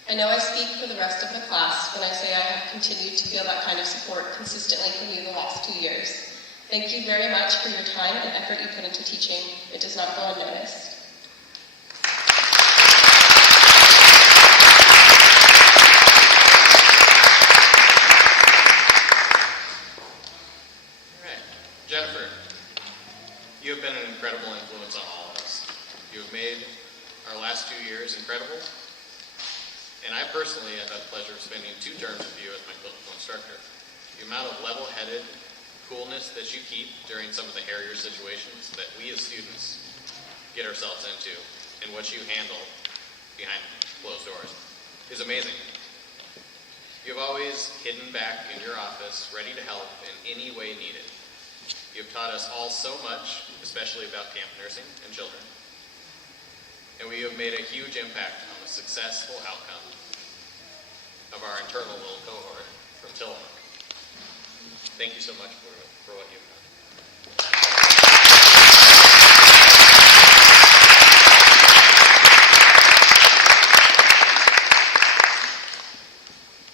I know I speak for the rest of the class when I say I have continued to feel that kind of support consistently from you the last 2 years. Thank you very much for your time and effort you put into teaching. It does not go unnoticed. Jennifer, you have been an incredible influence on all of us. You have made our last 2 years incredible, and I personally have had the pleasure of spending 2 terms with you as my clinical instructor. The amount of level-headed coolness that you keep during some of the hairier situations that we as students get ourselves into and what you handle behind closed doors is amazing. You've always hidden back in your office, ready to help in any way needed. You've taught us all so much, especially about camp nursing and children. And we have made a huge impact on the successful outcome of our internal little cohort from Tillamook. Thank you so much for what you've done.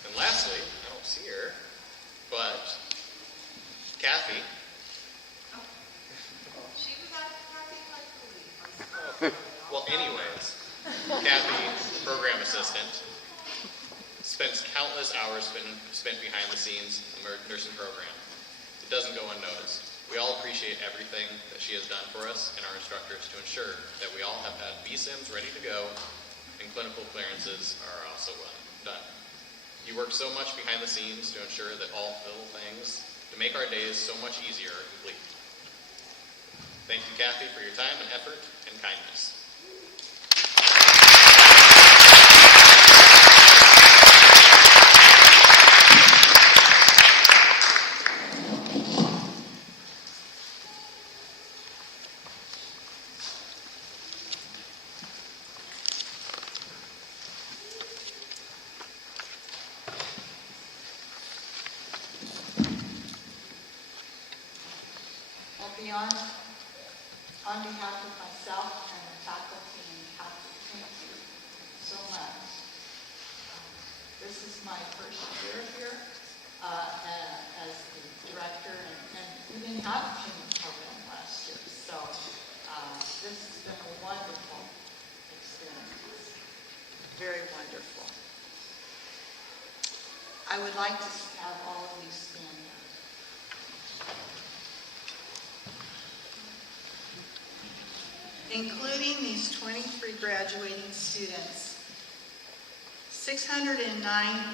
And lastly, I don't see her, but Kathy. She was acting like the lead. Well, anyways, Kathy, program assistant, spends countless hours spent behind the scenes in the nursing program. It doesn't go unnoticed. We all appreciate everything that she has done for us and our instructors to ensure that we all have had BSIMs ready to go and clinical clearances are also well done. You work so much behind the scenes to ensure that all little things to make our days so much easier are complete. Thank you, Kathy, for your time and effort and kindness. On behalf of myself and the faculty and staff, thank you so much. This is my first year here as the director, and we didn't have a training program last year, so this has been a wonderful experience. Very wonderful. I would like to have all of you stand up. Including these 23 graduating students, 609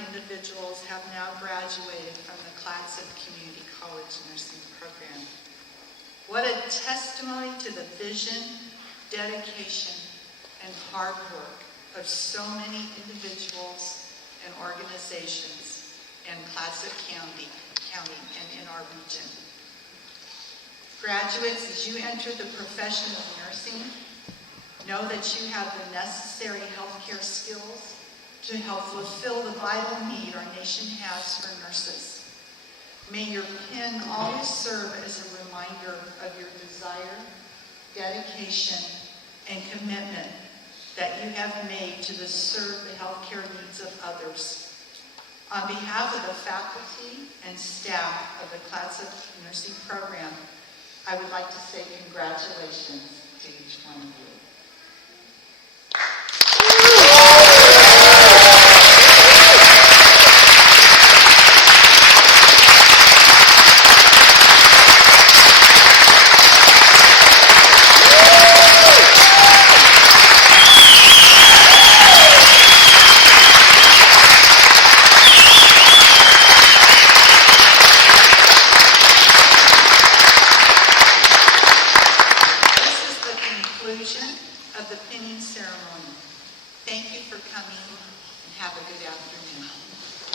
individuals have now graduated from the Clatsop Community College Nursing Program. What a testimony to the vision, dedication, and hard work of so many individuals and organizations in Clatsop County and in our region. Graduates, as you enter the profession of nursing, know that you have the necessary healthcare skills to help fulfill the vital need our nation has for nurses. May your pen always serve as a reminder of your desire, dedication, and commitment that you have made to serve the healthcare needs of others. On behalf of the faculty and staff of the Clatsop Nursing Program, I would like to say congratulations to each one of you. Of the pinning ceremony. Thank you for coming and have a good afternoon.